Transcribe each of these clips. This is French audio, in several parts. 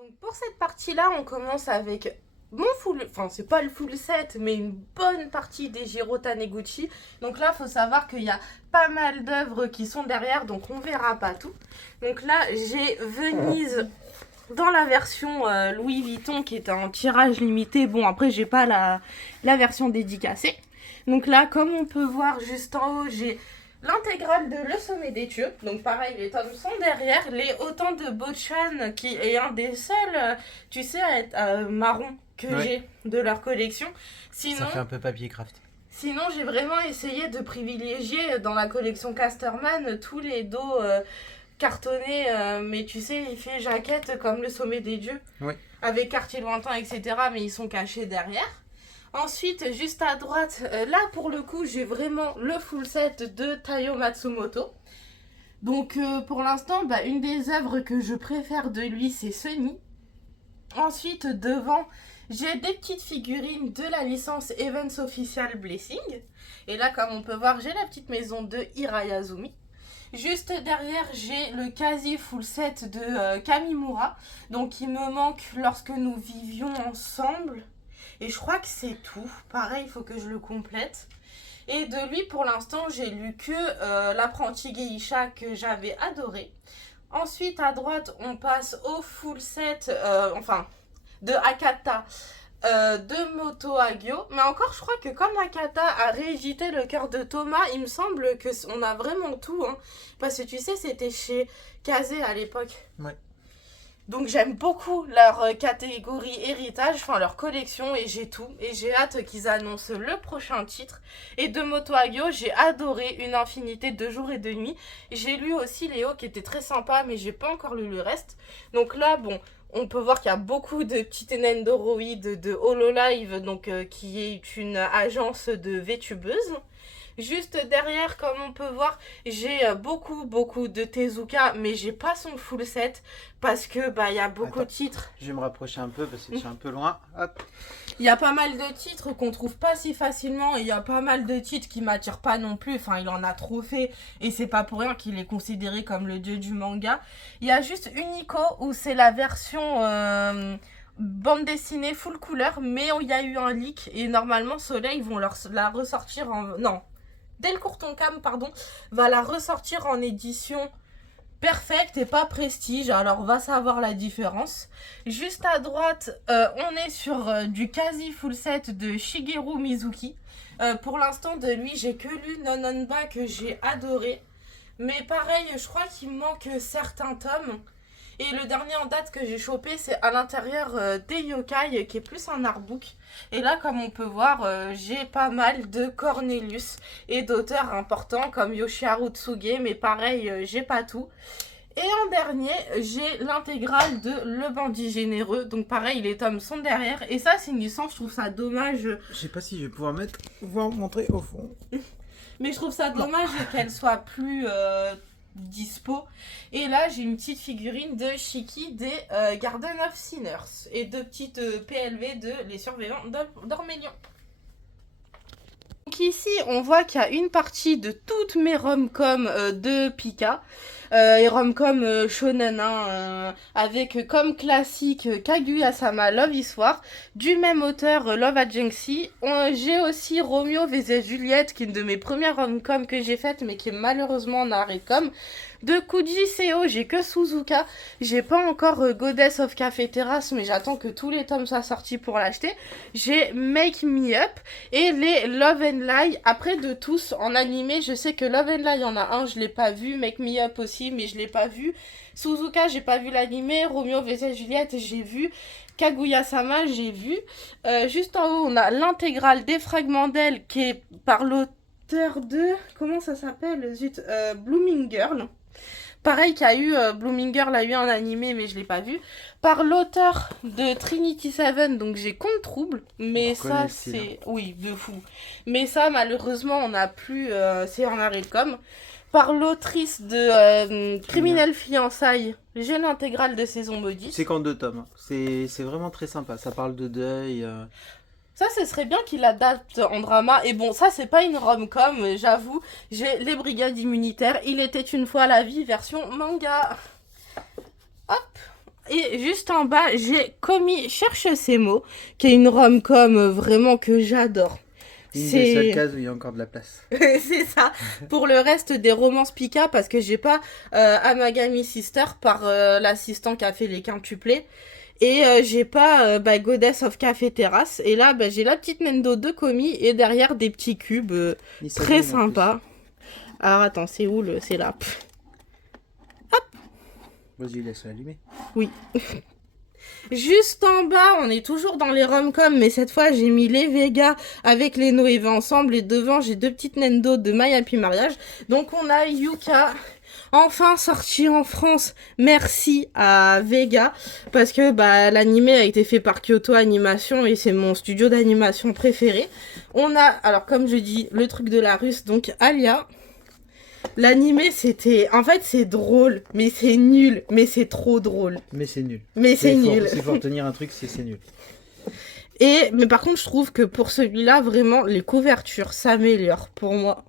Donc pour cette partie-là, on commence avec mon full, enfin c'est pas le full set, mais une bonne partie des Jiro Taniguchi. Donc là, faut savoir qu'il y a pas mal d'œuvres qui sont derrière, donc on verra pas tout. Donc là, j'ai Venise dans la version Louis Vuitton qui est en tirage limité. Bon, après, j'ai pas la version dédicacée. Donc là, comme on peut voir juste en haut, j'ai l'intégrale de Le Sommet des Dieux. Donc pareil, les tomes sont derrière. Les Autant de Bochan, qui est un des seuls, tu sais, à être marron que Ouais. j'ai de leur collection. Ça Sinon, fait un peu papier craft. sinon j'ai vraiment essayé de privilégier dans la collection Casterman tous les dos cartonnés, mais tu sais, il fait jaquette comme Le Sommet des Dieux, Oui. avec quartier lointain, etc. Mais ils sont cachés derrière. Ensuite, juste à droite, là pour le coup, j'ai vraiment le full set de Taiyo Matsumoto. Donc pour l'instant, une des œuvres que je préfère de lui, c'est Sunny. Ensuite, devant, j'ai des petites figurines de la licence Events Official Blessing. Et là, comme on peut voir, j'ai la petite maison de Hirayazumi. Juste derrière, j'ai le quasi full set de Kamimura. Donc il me manque lorsque nous vivions ensemble. Et je crois que c'est tout. Pareil, il faut que je le complète. Et de lui, pour l'instant, j'ai lu que l'apprenti geisha que j'avais adoré. Ensuite, à droite, on passe au full set, de Akata, de Moto Hagio. Mais encore, je crois que comme Akata a réédité Le Cœur de Thomas, il me semble que on a vraiment tout. Hein. Parce que tu sais, c'était chez Kazé à l'époque. Ouais. Donc j'aime beaucoup leur catégorie héritage, enfin leur collection, et j'ai tout. Et j'ai hâte qu'ils annoncent le prochain titre. Et de Moto Hagio, j'ai adoré Une infinité de jours et de nuits. J'ai lu aussi Léo qui était très sympa, mais j'ai pas encore lu le reste. Donc là, bon, on peut voir qu'il y a beaucoup de petites Nendoroid de Hololive, donc qui est une agence de VTubeuses. Juste derrière, comme on peut voir, j'ai beaucoup de Tezuka, mais j'ai pas son full set parce que il y a beaucoup de Attends. titres. Je vais me rapprocher un peu parce que je suis un peu loin. Hop. Il y a pas mal de titres qu'on trouve pas si facilement et il y a pas mal de titres qui m'attirent pas non plus. Enfin, il en a trop fait et c'est pas pour rien qu'il est considéré comme le dieu du manga. Il y a juste Unico où c'est la version bande dessinée full couleur, mais il y a eu un leak et normalement Soleil vont la ressortir en... Non, Delcourt Tonkam, pardon, va la ressortir en édition perfecte et pas prestige. Alors, on va savoir la différence. Juste à droite, on est sur du quasi full set de Shigeru Mizuki. Pour l'instant, de lui, j'ai que lu Nononba que j'ai adoré. Mais pareil, je crois qu'il me manque certains tomes. Et le dernier en date que j'ai chopé, c'est à l'intérieur des yokai, qui est plus un artbook. Et là, comme on peut voir, j'ai pas mal de Cornelius et d'auteurs importants comme Yoshiharu Tsuge, mais pareil, j'ai pas tout. Et en dernier, j'ai l'intégrale de Le Bandit Généreux. Donc pareil, les tomes sont derrière. Et ça, c'est une licence, je trouve ça dommage. Je sais pas si je vais pouvoir montrer au fond. Mais je trouve ça dommage qu'elle soit plus dispo. Et là, j'ai une petite figurine de Shiki des Garden of Sinners. Et deux petites PLV de Les Surveillants d'Ormélion. Donc ici, on voit qu'il y a une partie de toutes mes rom-com de Pika. Et rom-com shonen, hein, avec comme classique Kaguya-sama Love Histoire, du même auteur Love Agency. J'ai aussi Romeo vs Juliette, qui est une de mes premières rom-com que j'ai faites, mais qui est malheureusement en arrêt com. De Kuji Seo, j'ai que Suzuka. J'ai pas encore Goddess of Café Terrace, mais j'attends que tous les tomes soient sortis pour l'acheter. J'ai Make Me Up et les Love and Lie. Après, de tous en animé, je sais que Love and Lie, il y en a un, je l'ai pas vu. Make Me Up aussi, mais je l'ai pas vu. Suzuka, j'ai pas vu l'animé. Romeo vs Juliette, j'ai vu. Kaguya-sama, j'ai vu. Juste en haut, on a l'intégrale des fragments d'elle qui est par l'auteur de... Comment ça s'appelle? Zut, Blooming Girl. Pareil qu'il y a eu Blooming Girl a eu un animé mais je l'ai pas vu. Par l'auteur de Trinity Seven, donc j'ai Compte Trouble. Mais ça c'est... Oui, de fou. Mais ça malheureusement on n'a plus... c'est en arrêt de com. Par l'autrice de Criminel Fiançailles, j'ai l'intégrale de Saison Maudite. C'est qu'en 2 tomes. C'est vraiment très sympa. Ça parle de deuil. Ça, ce serait bien qu'il l'adapte en drama. Et bon, ça, c'est pas une rom-com, j'avoue. J'ai Les Brigades Immunitaires. Il était une fois la vie, version manga. Hop. Et juste en bas, j'ai commis Cherche ces mots, qui est une rom-com vraiment que j'adore. Une des seules C'est cases où il y a encore de la place. c'est ça. Pour le reste des romances Pika, parce que j'ai pas Amagami Sister par l'assistant qui a fait les quintuplés. Et j'ai pas Goddess of Café Terrace. Et là, j'ai la petite Nendo de commis et derrière des petits cubes très sympas. Alors attends, c'est où le... C'est là. Vas-y, laisse-le allumer. Oui. Juste en bas, on est toujours dans les rom-com, mais cette fois j'ai mis les Vega avec les Noéva ensemble et devant j'ai deux petites Nendo de My Happy Mariage. Donc on a Yuka, enfin sorti en France. Merci à Vega parce que l'animé a été fait par Kyoto Animation et c'est mon studio d'animation préféré. On a, alors comme je dis, le truc de la russe, donc Alia. L'animé, c'était... En fait, c'est drôle, mais c'est nul, mais c'est trop drôle. Mais c'est nul. Mais c'est nul. S'il faut retenir un truc, c'est nul. Mais par contre, je trouve que pour celui-là, vraiment, les couvertures s'améliorent pour moi.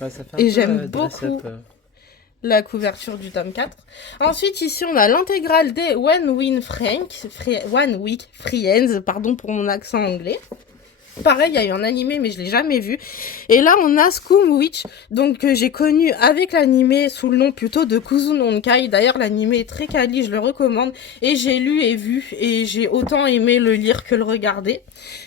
Bah, ça fait Et j'aime beaucoup la couverture du tome 4. Ensuite, ici, on a l'intégrale des One Week Friends, pardon pour mon accent anglais. Pareil, il y a eu un animé, mais je l'ai jamais vu. Et là, on a Scum Witch, donc que j'ai connu avec l'animé sous le nom plutôt de Kuzun Honkai. D'ailleurs, l'animé est très quali, je le recommande. Et j'ai lu et vu, et j'ai autant aimé le lire que le regarder.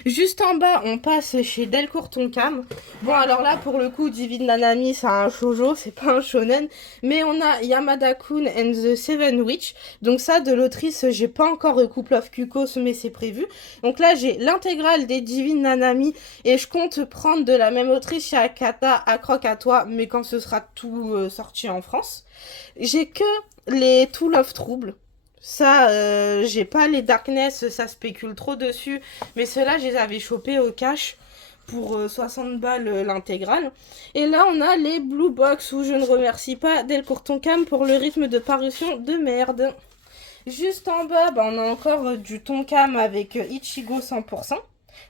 Juste en bas, on passe chez Delcourt Tonkam. Bon, alors là, pour le coup, Divine Nanami, c'est un shoujo, c'est pas un shonen. Mais on a Yamada-kun and the Seven Witch. Donc ça, de l'autrice, j'ai pas encore Couple of Kukos, mais c'est prévu. Donc là, j'ai l'intégrale des Divine Nanami. Et je compte prendre de la même autrice chez Akata, Accroc à toi, mais quand ce sera tout sorti en France. J'ai que les To Love Trouble. Ça, j'ai pas les Darkness, ça spécule trop dessus. Mais ceux-là, je les avais chopés au cash pour 60 balles l'intégrale. Et là, on a les Blue Box où je ne remercie pas Delcourt Tonkam pour le rythme de parution de merde. Juste en bas, on a encore du Tonkam avec Ichigo 100%.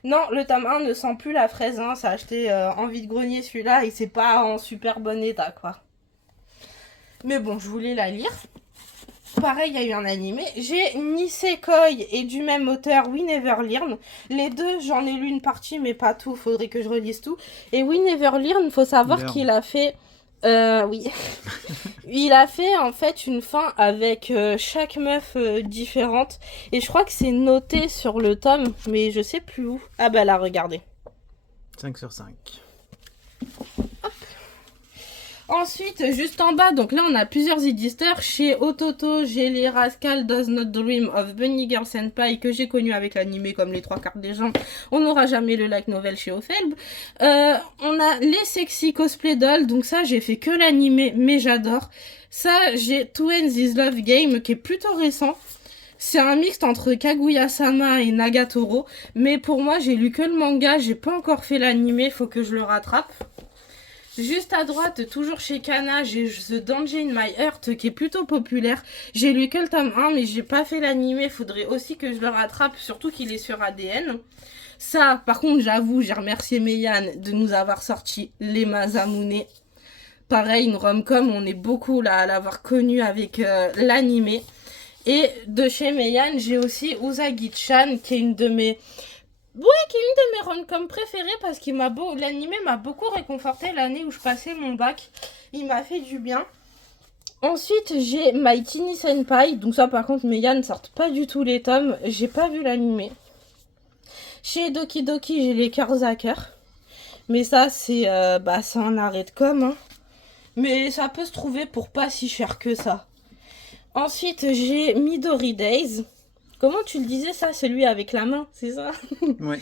Non, le tome 1 ne sent plus la fraise, hein. Ça a acheté en vide-grenier celui-là et c'est pas en super bon état, quoi. Mais bon, je voulais la lire. Pareil, il y a eu un animé. J'ai Nisekoi et du même auteur We Never Learn. Les deux, j'en ai lu une partie, mais pas tout. Faudrait que je relise tout. Et We Never Learn, faut savoir qu'il a fait... oui. Il a fait en fait une fin avec chaque meuf différente. Et je crois que c'est noté sur le tome, mais je sais plus où. Ah bah là, regardez. 5 sur 5. Hop. Ensuite, juste en bas, donc là on a plusieurs éditeurs. Chez Ototo, j'ai les Rascal Does Not Dream of Bunny Girl Senpai que j'ai connu avec l'animé comme les trois quarts des gens. On n'aura jamais le light novel chez Ophelb. On a les Sexy Cosplay Doll, donc ça j'ai fait que l'animé, mais j'adore. Ça, j'ai To End This Love Game qui est plutôt récent. C'est un mixte entre Kaguya-sama et Nagatoro. Mais pour moi, j'ai lu que le manga, j'ai pas encore fait l'animé, faut que je le rattrape. Juste à droite, toujours chez Kana, j'ai The Danger in My Heart qui est plutôt populaire. J'ai lu que le tome 1, mais j'ai pas fait l'animé, faudrait aussi que je le rattrape, surtout qu'il est sur ADN. Ça, par contre, j'avoue, j'ai remercié Meian de nous avoir sorti les Masamune. Pareil, une rom-com, on est beaucoup là à l'avoir connu avec l'animé. Et de chez Meian, j'ai aussi Usagi-chan, qui est une de mes... Oui, qui est une de mes rom-com préférées parce qu'il l'animé m'a beaucoup réconforté l'année où je passais mon bac. Il m'a fait du bien. Ensuite, j'ai My Teeny Senpai. Donc ça, par contre, Meian ne sort pas du tout les tomes. J'ai pas vu l'animé. Chez Doki Doki, j'ai les Cœurs. Mais ça, c'est un arrêt de com. Hein. Mais ça peut se trouver pour pas si cher que ça. Ensuite, j'ai Midori Days. Comment tu le disais ça, celui avec la main, c'est ça? Ouais.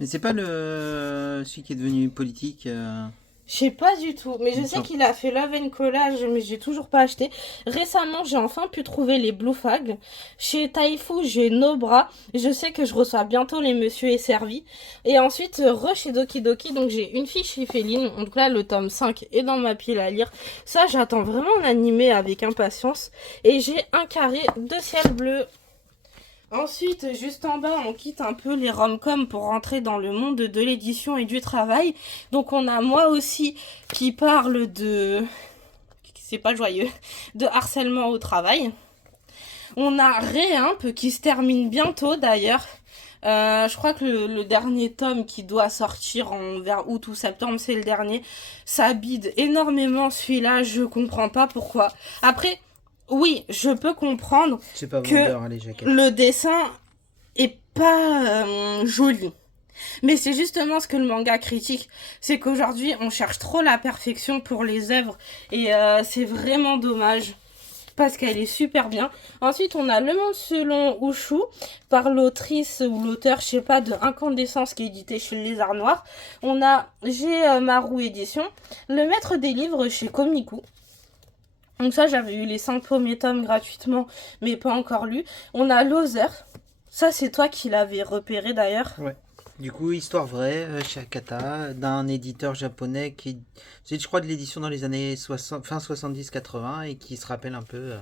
Mais c'est pas celui qui est devenu politique. Je sais pas du tout, mais je sais qu'il a fait Love and Collage, mais j'ai toujours pas acheté. Récemment, j'ai enfin pu trouver les Blue Fag. Chez Taifu, j'ai Nobra. Je sais que je reçois bientôt les Monsieur et Servi. Et ensuite, chez Doki Doki, donc j'ai une fiche chez Féline. Donc là, le tome 5 est dans ma pile à lire. Ça, j'attends vraiment l'animé avec impatience. Et j'ai un carré de ciel bleu. Ensuite, juste en bas, on quitte un peu les rom-com pour rentrer dans le monde de l'édition et du travail. Donc on a moi aussi qui parle de... C'est pas joyeux. De harcèlement au travail. On a Réimp qui se termine bientôt d'ailleurs. Je crois que le dernier tome qui doit sortir vers août ou septembre, c'est le dernier. Ça bide énormément celui-là, je comprends pas pourquoi. Après, oui, je peux comprendre C'est pas que vendeur, hein, les jaquettes. le dessin est pas joli. Mais c'est justement ce que le manga critique, c'est qu'aujourd'hui on cherche trop la perfection pour les œuvres et c'est vraiment dommage. Parce qu'elle est super bien. Ensuite, on a Le Monde selon Ushu, par l'autrice ou l'auteur, je sais pas, de Incandescence, qui est édité chez le Lézard Noir. On a Maru Édition, Le Maître des Livres chez Komiku. Donc ça, j'avais eu les 5 premiers tomes gratuitement, mais pas encore lu. On a Loser. Ça, c'est toi qui l'avais repéré d'ailleurs. Ouais. Du coup, histoire vraie, chez Akata, d'un éditeur japonais qui, c'est je crois de l'édition dans les années 60, fin 70-80 et qui se rappelle un peu,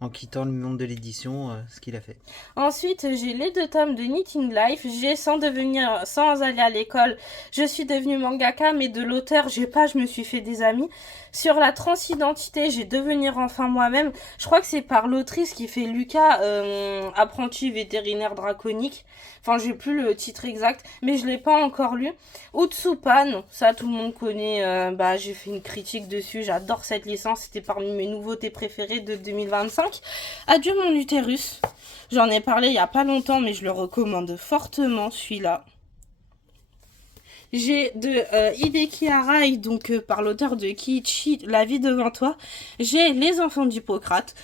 en quittant le monde de l'édition, ce qu'il a fait. Ensuite, j'ai les 2 tomes de Knitting Life. J'ai sans aller à l'école, je suis devenue mangaka, mais de l'auteur, je me suis fait des amis. Sur la transidentité, j'ai devenir enfin moi-même. Je crois que c'est par l'autrice qui fait Lucas, apprenti vétérinaire draconique. Enfin, j'ai plus le titre exact, mais je l'ai pas encore lu. Utsupan, ça tout le monde connaît. J'ai fait une critique dessus. J'adore cette licence. C'était parmi mes nouveautés préférées de 2025. Adieu mon utérus. J'en ai parlé il y a pas longtemps, mais je le recommande fortement celui-là. J'ai de Hideki Arai, donc par l'auteur de Kiichi, La vie devant toi. J'ai Les enfants d'Hippocrate.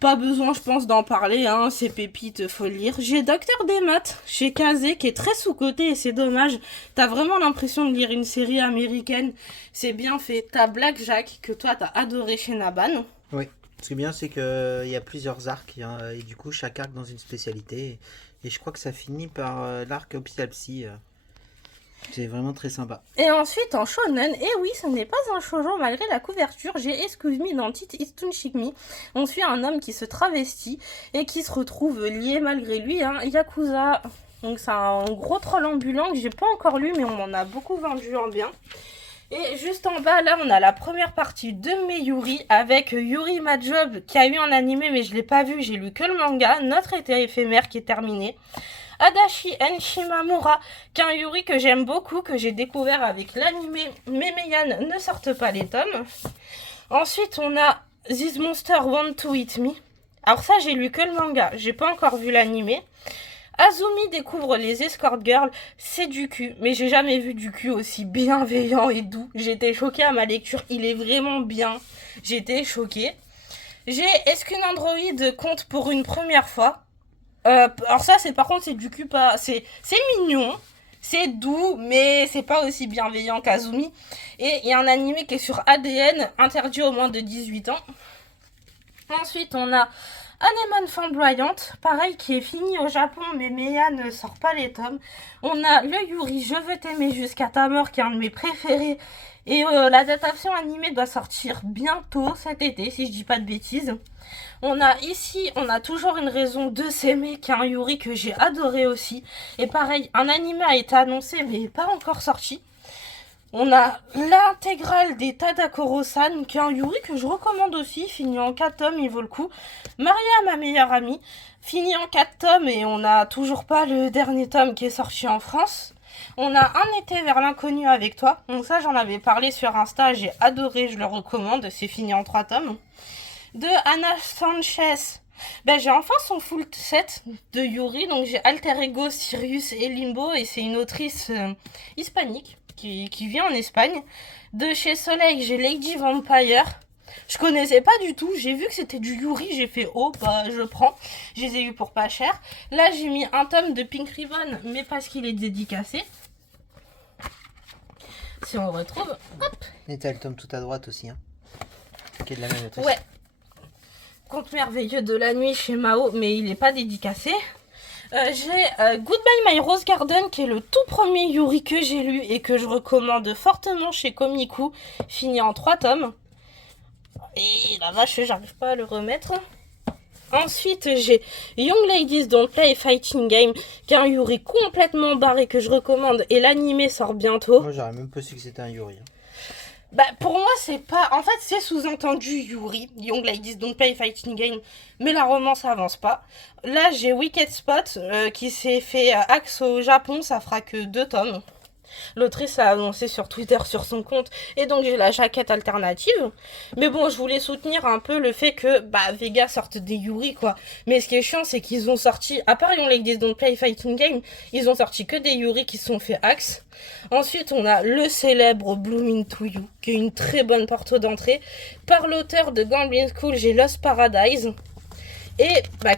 Pas besoin, je pense, d'en parler, hein, c'est pépite, faut le lire. J'ai Docteur des maths chez Kazé, qui est très sous-coté et c'est dommage. T'as vraiment l'impression de lire une série américaine, c'est bien fait. T'as Blackjack, que toi t'as adoré chez Naban. Oui. Ce qui est bien, c'est qu'il y a plusieurs arcs, hein, et du coup, chaque arc dans une spécialité. Et je crois que ça finit par l'arc Hôpital Psy. C'est vraiment très sympa. Et ensuite, en shonen, et oui, ce n'est pas un shoujo malgré la couverture, j'ai Excuse Me dans Tit Istun Shikmi. On suit un homme qui se travestit et qui se retrouve lié malgré lui, hein, Yakuza. Donc c'est un gros troll ambulant que j'ai pas encore lu, mais on m'en a beaucoup vendu en bien. Et juste en bas, là, on a la première partie de Meyuri avec Yuri Majob qui a eu un animé, mais je l'ai pas vu, j'ai lu que le manga. Notre été éphémère qui est terminé. Adachi En Shimamura, qui est un Yuri que j'aime beaucoup, que j'ai découvert avec l'anime Memeyan ne sortent pas les tomes. Ensuite, on a This Monster Want to Eat Me. Alors ça, j'ai lu que le manga, j'ai pas encore vu l'anime. Azumi découvre les escort girls, c'est du cul, mais j'ai jamais vu du cul aussi bienveillant et doux. J'étais choquée à ma lecture, il est vraiment bien. J'étais choquée. J'ai Est-ce qu'une androïde compte pour une première fois? Alors ça, par contre, c'est du cul pas... C'est mignon, c'est doux, mais c'est pas aussi bienveillant qu'Azumi. Et il y a un animé qui est sur ADN, interdit aux moins de 18 ans. Ensuite, on a Anemone Flamboyante, pareil, qui est fini au Japon, mais Meiya ne sort pas les tomes. On a le Yuri, Je veux t'aimer jusqu'à ta mort, qui est un de mes préférés. Et l'adaptation animée doit sortir bientôt, cet été, si je dis pas de bêtises. On a toujours une raison de s'aimer, qui est un Yuri que j'ai adoré aussi. Et pareil, un animé a été annoncé, mais pas encore sorti. On a l'intégrale des Tadakoro-san, qui est un Yuri que je recommande aussi, fini en 4 tomes, il vaut le coup. Maria, ma meilleure amie, fini en 4 tomes et on n'a toujours pas le dernier tome qui est sorti en France. On a Un été vers l'inconnu avec toi, donc ça j'en avais parlé sur Insta, j'ai adoré, je le recommande, c'est fini en 3 tomes. De Anna Sanchez, j'ai enfin son full set de Yuri, donc j'ai Alter Ego, Sirius et Limbo, et c'est une autrice hispanique qui vit en Espagne. De chez Soleil, j'ai Lady Vampire. Je connaissais pas du tout, j'ai vu que c'était du Yuri, j'ai fait oh je prends. Je les ai eu pour pas cher. Là j'ai mis un tome de Pink Ribbon, mais parce qu'il est dédicacé. Si on retrouve, hop. Et t'as le tome tout à droite aussi, hein, qui est de la même autrice. Ouais. Conte merveilleux de la nuit chez Mao, mais il n'est pas dédicacé. J'ai Goodbye My Rose Garden, qui est le tout premier Yuri que j'ai lu et que je recommande fortement chez Komiku, fini en 3 tomes. Et la vache, j'arrive pas à le remettre. Ensuite, j'ai Young Ladies Don't Play Fighting Game, qui est un Yuri complètement barré que je recommande, et l'animé sort bientôt. Moi, j'aurais même pas su que c'était un Yuri. Bah, pour moi, c'est pas. En fait, c'est sous-entendu Yuri, Young Ladies Don't Play Fighting Game, mais la romance avance pas. Là, j'ai Wicked Spot qui s'est fait axe au Japon, ça fera que 2 tomes. L'autrice l'a annoncé sur Twitter sur son compte et donc j'ai la jaquette alternative. Mais bon, je voulais soutenir un peu le fait que Vega sorte des Yuri quoi. Mais ce qui est chiant, c'est qu'ils ont sorti, à part Young Ladies Don't Play Fighting Game, ils ont sorti que des Yuri qui se sont fait axe. Ensuite, on a le célèbre Blooming to You, qui est une très bonne porte d'entrée. Par l'auteur de Gambling School, j'ai Lost Paradise. Et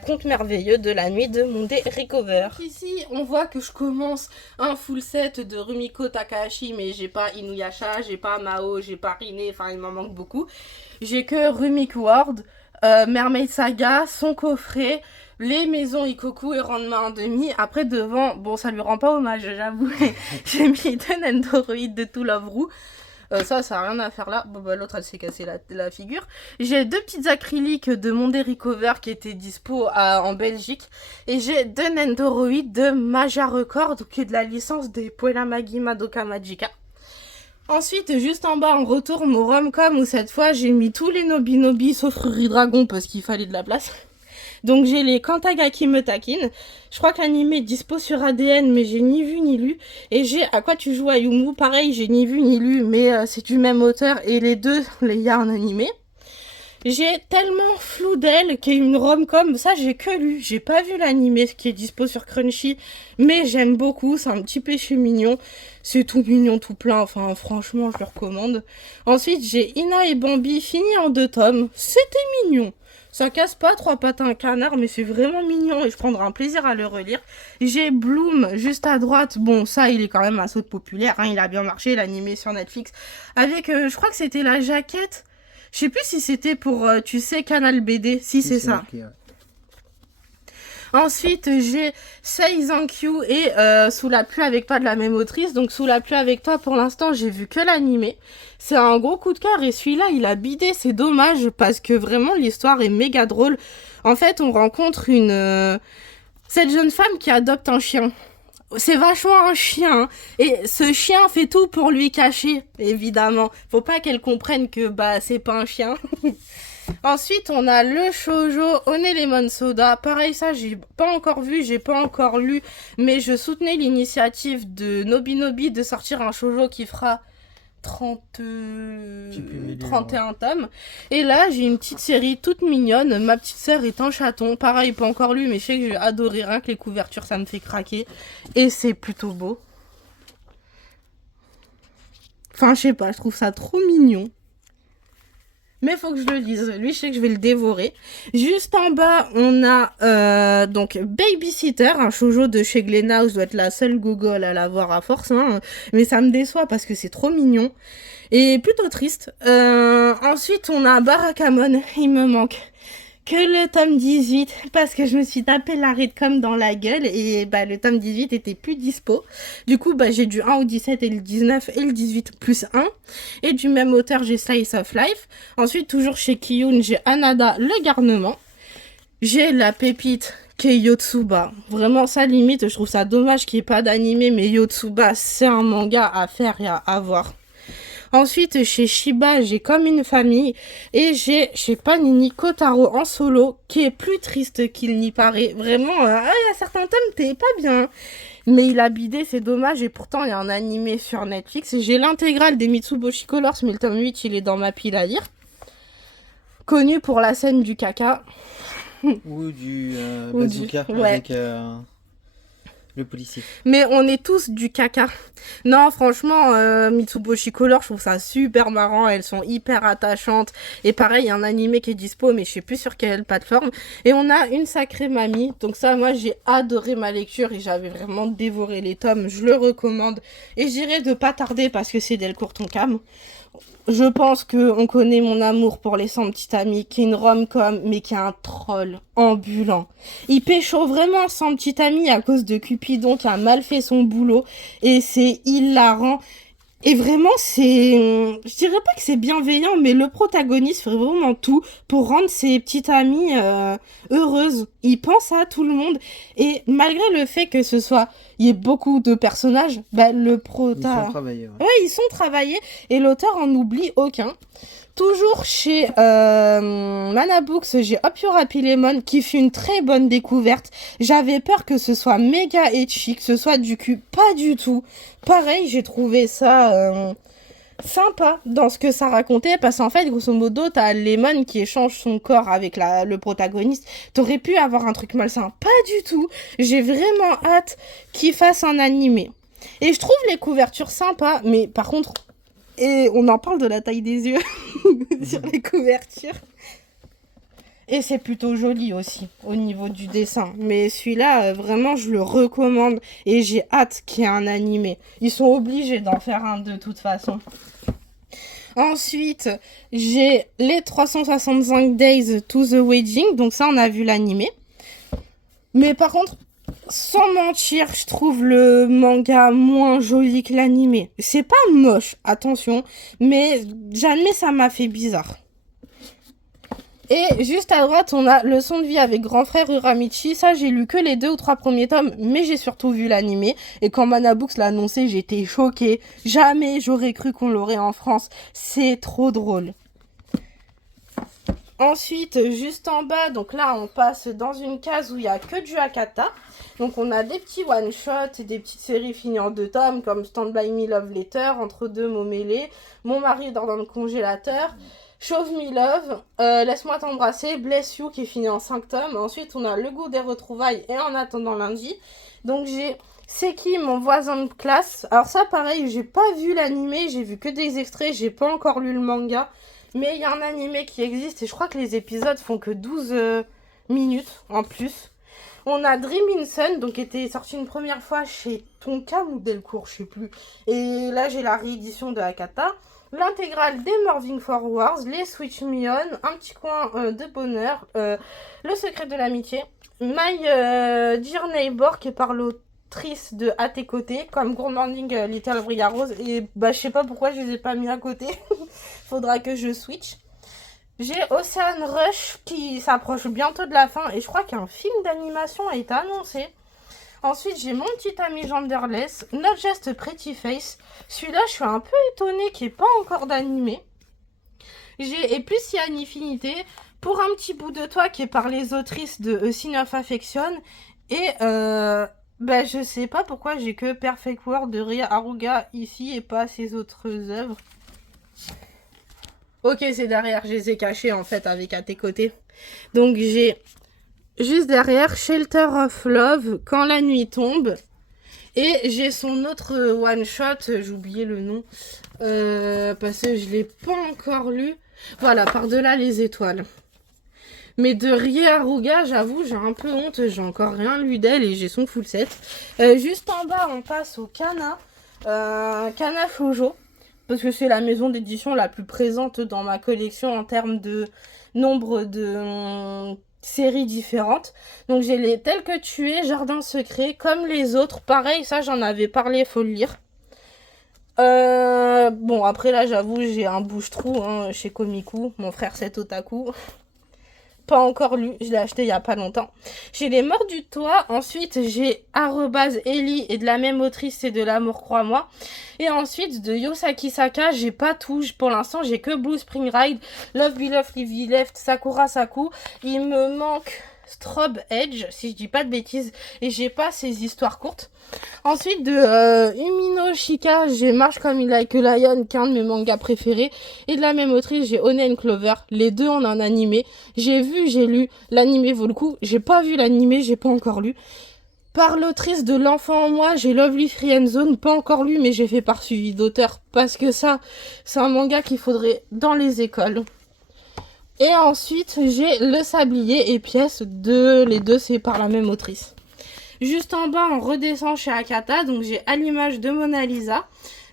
Conte merveilleux de la nuit de Monde Recover. Ici, on voit que je commence un full set de Rumiko Takahashi, mais j'ai pas Inuyasha, j'ai pas Mao, j'ai pas Rine, enfin il m'en manque beaucoup. J'ai que Rumiko World, Mermaid Saga, son coffret, les maisons Ikoku et Ranma 1/2. Après devant, bon ça lui rend pas hommage, j'avoue, j'ai mis deux Nendoroid de To Love Ru. Ça a rien à faire là. Bon, l'autre, elle s'est cassée la figure. J'ai 2 petites acryliques de Monde Recover qui étaient dispo en Belgique. Et j'ai 2 Nendoroid de Maja Record, qui est de la licence des Puella Magi Madoka Magica. Ensuite, juste en bas, on retourne au rom-com où cette fois, j'ai mis tous les Nobi sauf Ruri Dragon parce qu'il fallait de la place. Donc j'ai les Kantagaki Metakin. Je crois que l'anime est dispo sur ADN, mais j'ai ni vu ni lu. Et j'ai À quoi tu joues Ayumu, pareil, j'ai ni vu ni lu, mais c'est du même auteur et les deux, il y a un animé. J'ai Tellement Flou d'elle, qui est une rom-com, ça j'ai que lu, j'ai pas vu l'animé qui est dispo sur Crunchy, mais j'aime beaucoup, c'est un petit péché mignon, c'est tout mignon, tout plein, enfin franchement je le recommande. Ensuite j'ai Ina et Bambi, fini en 2 tomes, c'était mignon. Ça casse pas 3 pattes à un canard, mais c'est vraiment mignon et je prendrai un plaisir à le relire. J'ai Bloom juste à droite. Bon, ça, il est quand même un saut populaire. Hein, il a bien marché, l'animé sur Netflix. Avec, je crois que c'était la jaquette. Je sais plus si c'était pour, tu sais, Canal BD. Si, c'est ça. Marqué, ouais. Ensuite, j'ai Seizankyou et Sous la pluie avec toi de la même autrice. Donc, Sous la pluie avec toi, pour l'instant, j'ai vu que l'animé. C'est un gros coup de cœur et celui-là, il a bidé. C'est dommage parce que vraiment, l'histoire est méga drôle. En fait, on rencontre cette jeune femme qui adopte un chien. C'est vachement un chien. Hein. Et ce chien fait tout pour lui cacher, évidemment. Faut pas qu'elle comprenne que c'est pas un chien. Ensuite, on a le shoujo One Lemon Soda. Pareil, ça, j'ai pas encore vu, j'ai pas encore lu, mais je soutenais l'initiative de Nobi de sortir un shoujo qui fera 31 tomes. Et là, j'ai une petite série toute mignonne. Ma petite sœur est un chaton. Pareil, pas encore lu, mais je sais que j'ai adoré. Rien que les couvertures, ça me fait craquer. Et c'est plutôt beau. Enfin, je sais pas, je trouve ça trop mignon. Mais faut que je le lise. Lui, je sais que je vais le dévorer. Juste en bas, on a donc Babysitter, un shoujo de chez Glenhouse. Doit être la seule gogole à l'avoir à force. Hein. Mais ça me déçoit parce que c'est trop mignon. Et plutôt triste. Ensuite, on a Barakamon. Il me manque que le tome 18 parce que je me suis tapé la Redcom dans la gueule et le tome 18 était plus dispo. Du coup, j'ai du 1 au 17 et le 19 et le 18 plus 1. Et du même auteur, j'ai Slice of Life. Ensuite, toujours chez Kiyun, j'ai Anada, le garnement. J'ai la pépite qui est Yotsuba. Vraiment, ça limite, je trouve ça dommage qu'il n'y ait pas d'animé, mais Yotsuba, c'est un manga à faire et à avoir. Ensuite, chez Shiba, j'ai Comme une famille. Et j'ai chez Panini Kotaro en solo, qui est plus triste qu'il n'y paraît. Vraiment, il y a certains tomes, t'es pas bien. Mais il a bidé, c'est dommage. Et pourtant, il y a un animé sur Netflix. J'ai l'intégrale des Mitsuboshi Colors, mais le tome 8, il est dans ma pile à lire. Connu pour la scène du caca. Ou du bazooka ouais. Avec... le policier. Mais on est tous du caca. Non, franchement, Mitsuboshi Color, je trouve ça super marrant. Elles sont hyper attachantes. Et pareil, il y a un animé qui est dispo, mais je sais plus sur quelle plateforme. Et on a Une sacrée mamie. Donc ça, moi, j'ai adoré ma lecture et j'avais vraiment dévoré les tomes. Je le recommande. Et je dirais de pas tarder parce que c'est Delcourt Tonkam. Je pense qu'on connaît mon amour pour les 100 petites amies, qui est une rom-com, mais qui est un troll ambulant. Il pécho vraiment 100 petites amies à cause de Cupidon qui a mal fait son boulot, et c'est hilarant. Et vraiment, je dirais pas que c'est bienveillant, mais le protagoniste fait vraiment tout pour rendre ses petites amies heureuses. il pense à tout le monde. Et malgré le fait que il y ait beaucoup de personnages, le Ils sont travaillés. Ouais. Ouais, ils sont travaillés et l'auteur en oublie aucun. Toujours chez Mana Books, j'ai Hope Your Happy Lemon qui fut une très bonne découverte. J'avais peur que ce soit méga etchi, que ce soit du cul. Pas du tout. Pareil, j'ai trouvé ça sympa dans ce que ça racontait parce qu'en fait, grosso modo, t'as Lemon qui échange son corps avec le protagoniste. T'aurais pu avoir un truc malsain. Pas du tout. J'ai vraiment hâte qu'il fasse un animé. Et je trouve les couvertures sympas, mais par contre... Et on en parle de la taille des yeux sur les couvertures. Et c'est plutôt joli aussi au niveau du dessin. Mais celui-là, vraiment, je le recommande. Et j'ai hâte qu'il y ait un animé. Ils sont obligés d'en faire un de toute façon. Ensuite, j'ai les 365 Days to the Wedding. Donc ça, on a vu l'animé. Mais par contre... Sans mentir, je trouve le manga moins joli que l'animé. C'est pas moche, attention, mais jamais ça m'a fait bizarre. Et juste à droite, on a Leçon de vie avec Grand Frère Uramichi. Ça, j'ai lu que les 2 ou 3 premiers tomes, mais j'ai surtout vu l'animé. Et quand Mana Books l'a annoncé, j'étais choquée. Jamais j'aurais cru qu'on l'aurait en France. C'est trop drôle. Ensuite, juste en bas, donc là, on passe dans une case où il n'y a que du Hakata. Donc, on a des petits one-shots et des petites séries finies en 2 tomes, comme Stand By Me Love Letter, Entre deux mots mêlés, Mon mari dort dans le congélateur, Shove Me Love, Laisse-moi t'embrasser, Bless You, qui est fini en 5 tomes. Ensuite, on a Le goût des retrouvailles et En attendant lundi. Donc, j'ai C'est qui mon voisin de classe. Alors ça, pareil, j'ai pas vu l'animé, j'ai vu que des extraits, j'ai pas encore lu le manga. Mais il y a un animé qui existe et je crois que les épisodes font que 12 minutes en plus. On a Dream in Sun, donc qui était sorti une première fois chez Tonkam ou Delcourt, je sais plus. Et là, j'ai la réédition de Hakata. L'intégrale des Moving Forwards, les Switch Me On, un petit coin de bonheur, Le secret de l'amitié, My Dear Neighbor qui est par l'autrice de À tes côtés, comme Good Morning Little Bria Rose. Et je sais pas pourquoi je les ai pas mis à côté. Faudra que je switch. J'ai Ocean Rush qui s'approche bientôt de la fin et je crois qu'un film d'animation a été annoncé. Ensuite, j'ai Mon petit ami Genderless, Not Just a Pretty Face. Celui-là, je suis un peu étonnée qu'il n'y ait pas encore d'animé. Et plus il y a une infinité, Pour un petit bout de toi qui est par les autrices de A Scene of Affection. Et je sais pas pourquoi j'ai que Perfect World de Ria Haruga ici et pas ses autres œuvres. Ok, c'est derrière, je les ai cachés en fait avec À tes côtés. Donc j'ai juste derrière Shelter of Love, Quand la nuit tombe. Et j'ai son autre one shot, j'ai oublié le nom, parce que je l'ai pas encore lu. Voilà, Par-delà les étoiles. Mais de Ria Haruga, j'avoue, j'ai un peu honte, j'ai encore rien lu d'elle et j'ai son full set. Juste en bas, on passe au Kana, Kana Shoujo. Parce que c'est la maison d'édition la plus présente dans ma collection en termes de nombre de séries différentes. Donc j'ai les Tels que tu es, Jardin secret, comme les autres. Pareil, ça j'en avais parlé, faut le lire. Bon, après là, j'avoue, j'ai un bouche-trou chez Komiku. Mon frère, c'est otaku. Pas encore lu, je l'ai acheté il y a pas longtemps. J'ai Les Morts du Toit, ensuite j'ai @Ellie et de la même autrice, c'est De l'amour, crois-moi. Et ensuite de Yosaki Saka, j'ai pas tout, pour l'instant j'ai que Blue Spring Ride, Love Be Love, Live Be Left, Sakura Saku. Il me manque Strobe Edge, si je dis pas de bêtises, et j'ai pas ces histoires courtes. Ensuite de Umino Shika, j'ai Marche comme il like a Lion, qui est un de mes mangas préférés. Et de la même autrice, j'ai Honey Clover. Les deux en un animé. J'ai lu. L'animé vaut le coup. J'ai pas vu l'animé, j'ai pas encore lu. Par l'autrice de L'enfant en moi, j'ai Lovely Free and Zone. Pas encore lu, mais j'ai fait par suivi d'auteur. Parce que ça, c'est un manga qu'il faudrait dans les écoles. Et ensuite, j'ai Le Sablier et Pièces. Les deux, c'est par la même autrice. Juste en bas, on redescend chez Hakata, donc j'ai À l'image de Mona Lisa.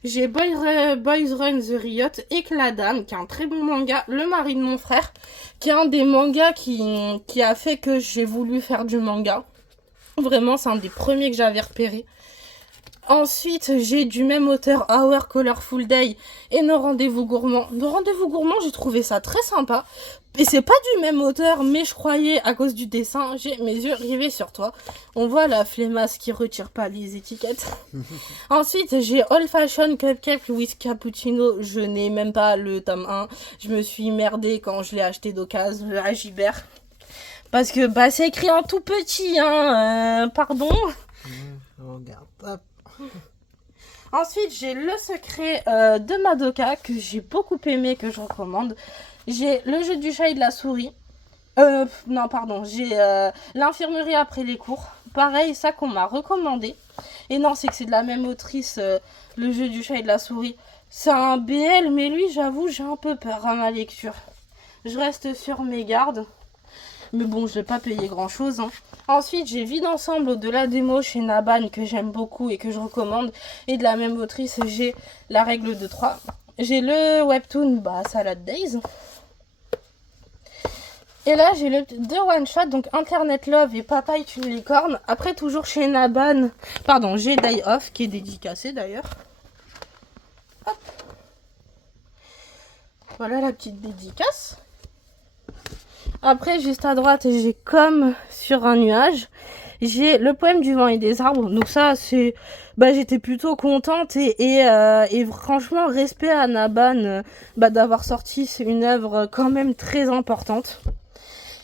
J'ai Boys Run the Riot et Cladam, qui est un très bon manga. Le mari de mon frère, qui est un des mangas qui a fait que j'ai voulu faire du manga. Vraiment, c'est un des premiers que j'avais repéré. Ensuite, j'ai du même auteur Our Colorful Day et Nos Rendez-vous Gourmands. Nos Rendez-vous Gourmands, j'ai trouvé ça très sympa. Et c'est pas du même auteur, mais je croyais, à cause du dessin, j'ai mes yeux rivés sur toi. On voit la flemmasse qui retire pas les étiquettes. Ensuite, j'ai Old Fashion Cupcake with Cappuccino. Je n'ai même pas le tome 1. Je me suis merdée quand je l'ai acheté d'occasion à Gibert. Parce que bah c'est écrit en tout petit, hein. Pardon. Regarde, hop. Ensuite, j'ai Le Secret de Madoka, que j'ai beaucoup aimé, que je recommande. J'ai Le Jeu du chat et de la souris. Non, pardon, j'ai L'infirmerie après les cours. Pareil, ça qu'on m'a recommandé. Et non, c'est que c'est de la même autrice, Le Jeu du chat et de la souris. C'est un BL, mais lui, j'avoue, j'ai un peu peur à ma lecture. Je reste sur mes gardes. Mais bon, je n'ai pas payé grand-chose. Hein. Ensuite, j'ai Vie d'ensemble au-delà des mots chez Naban, que j'aime beaucoup et que je recommande. Et de la même autrice, j'ai La règle de 3. J'ai le webtoon Salad Days. Et là, j'ai deux one-shot, donc Internet Love et Papa est une licorne. Après, toujours chez Naban. Pardon, j'ai Day Off, qui est dédicacé d'ailleurs. Hop. Voilà la petite dédicace. Après, juste à droite, j'ai Comme sur un nuage. J'ai Le poème du vent et des arbres. Donc ça, c'est... j'étais plutôt contente. Et franchement, respect à Naban d'avoir sorti une œuvre quand même très importante.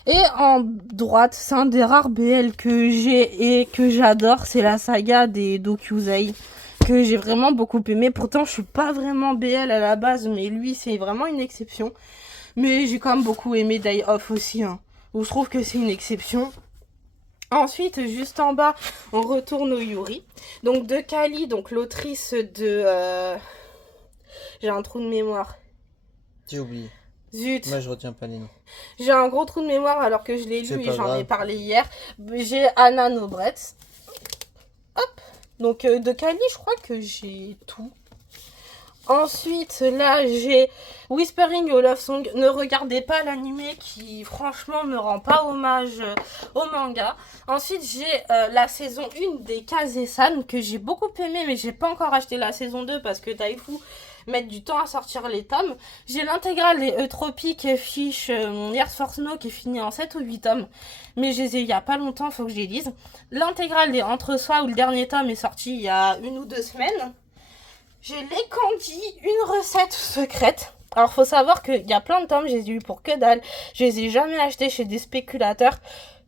Et en droite, c'est un des rares BL que j'ai et que j'adore. C'est la saga des Dokyusei, que j'ai vraiment beaucoup aimé. Pourtant, je suis pas vraiment BL à la base, mais lui, c'est vraiment une exception. Mais j'ai quand même beaucoup aimé Day Off aussi, hein, où je trouve que c'est une exception. Ensuite, juste en bas, on retourne au Yuri. Donc de Kali, donc l'autrice de... J'ai un trou de mémoire. J'ai oublié. Zut. Moi, je retiens pas les noms. J'ai un gros trou de mémoire alors que je l'ai lu et j'en ai parlé hier. J'ai Anna Nobretz. Hop. Donc de Kali, je crois que j'ai tout. Ensuite, là, j'ai Whispering a Love Song. Ne regardez pas l'animé qui, franchement, ne rend pas hommage au manga. Ensuite, j'ai la saison 1 des Kaze-san que j'ai beaucoup aimé, mais j'ai pas encore acheté la saison 2 parce que Taifu met du temps à sortir les tomes. J'ai l'intégrale des Eutropic Fish Air Force No qui est fini en 7 ou 8 tomes, mais je les ai il y a pas longtemps, faut que je les lise. L'intégrale des Entre-soi où le dernier tome est sorti il y a 1 ou 2 semaines. J'ai les Candy, une recette secrète. Alors, faut savoir qu'il y a plein de tomes, je les ai eu pour que dalle. Je les ai jamais achetés chez des spéculateurs.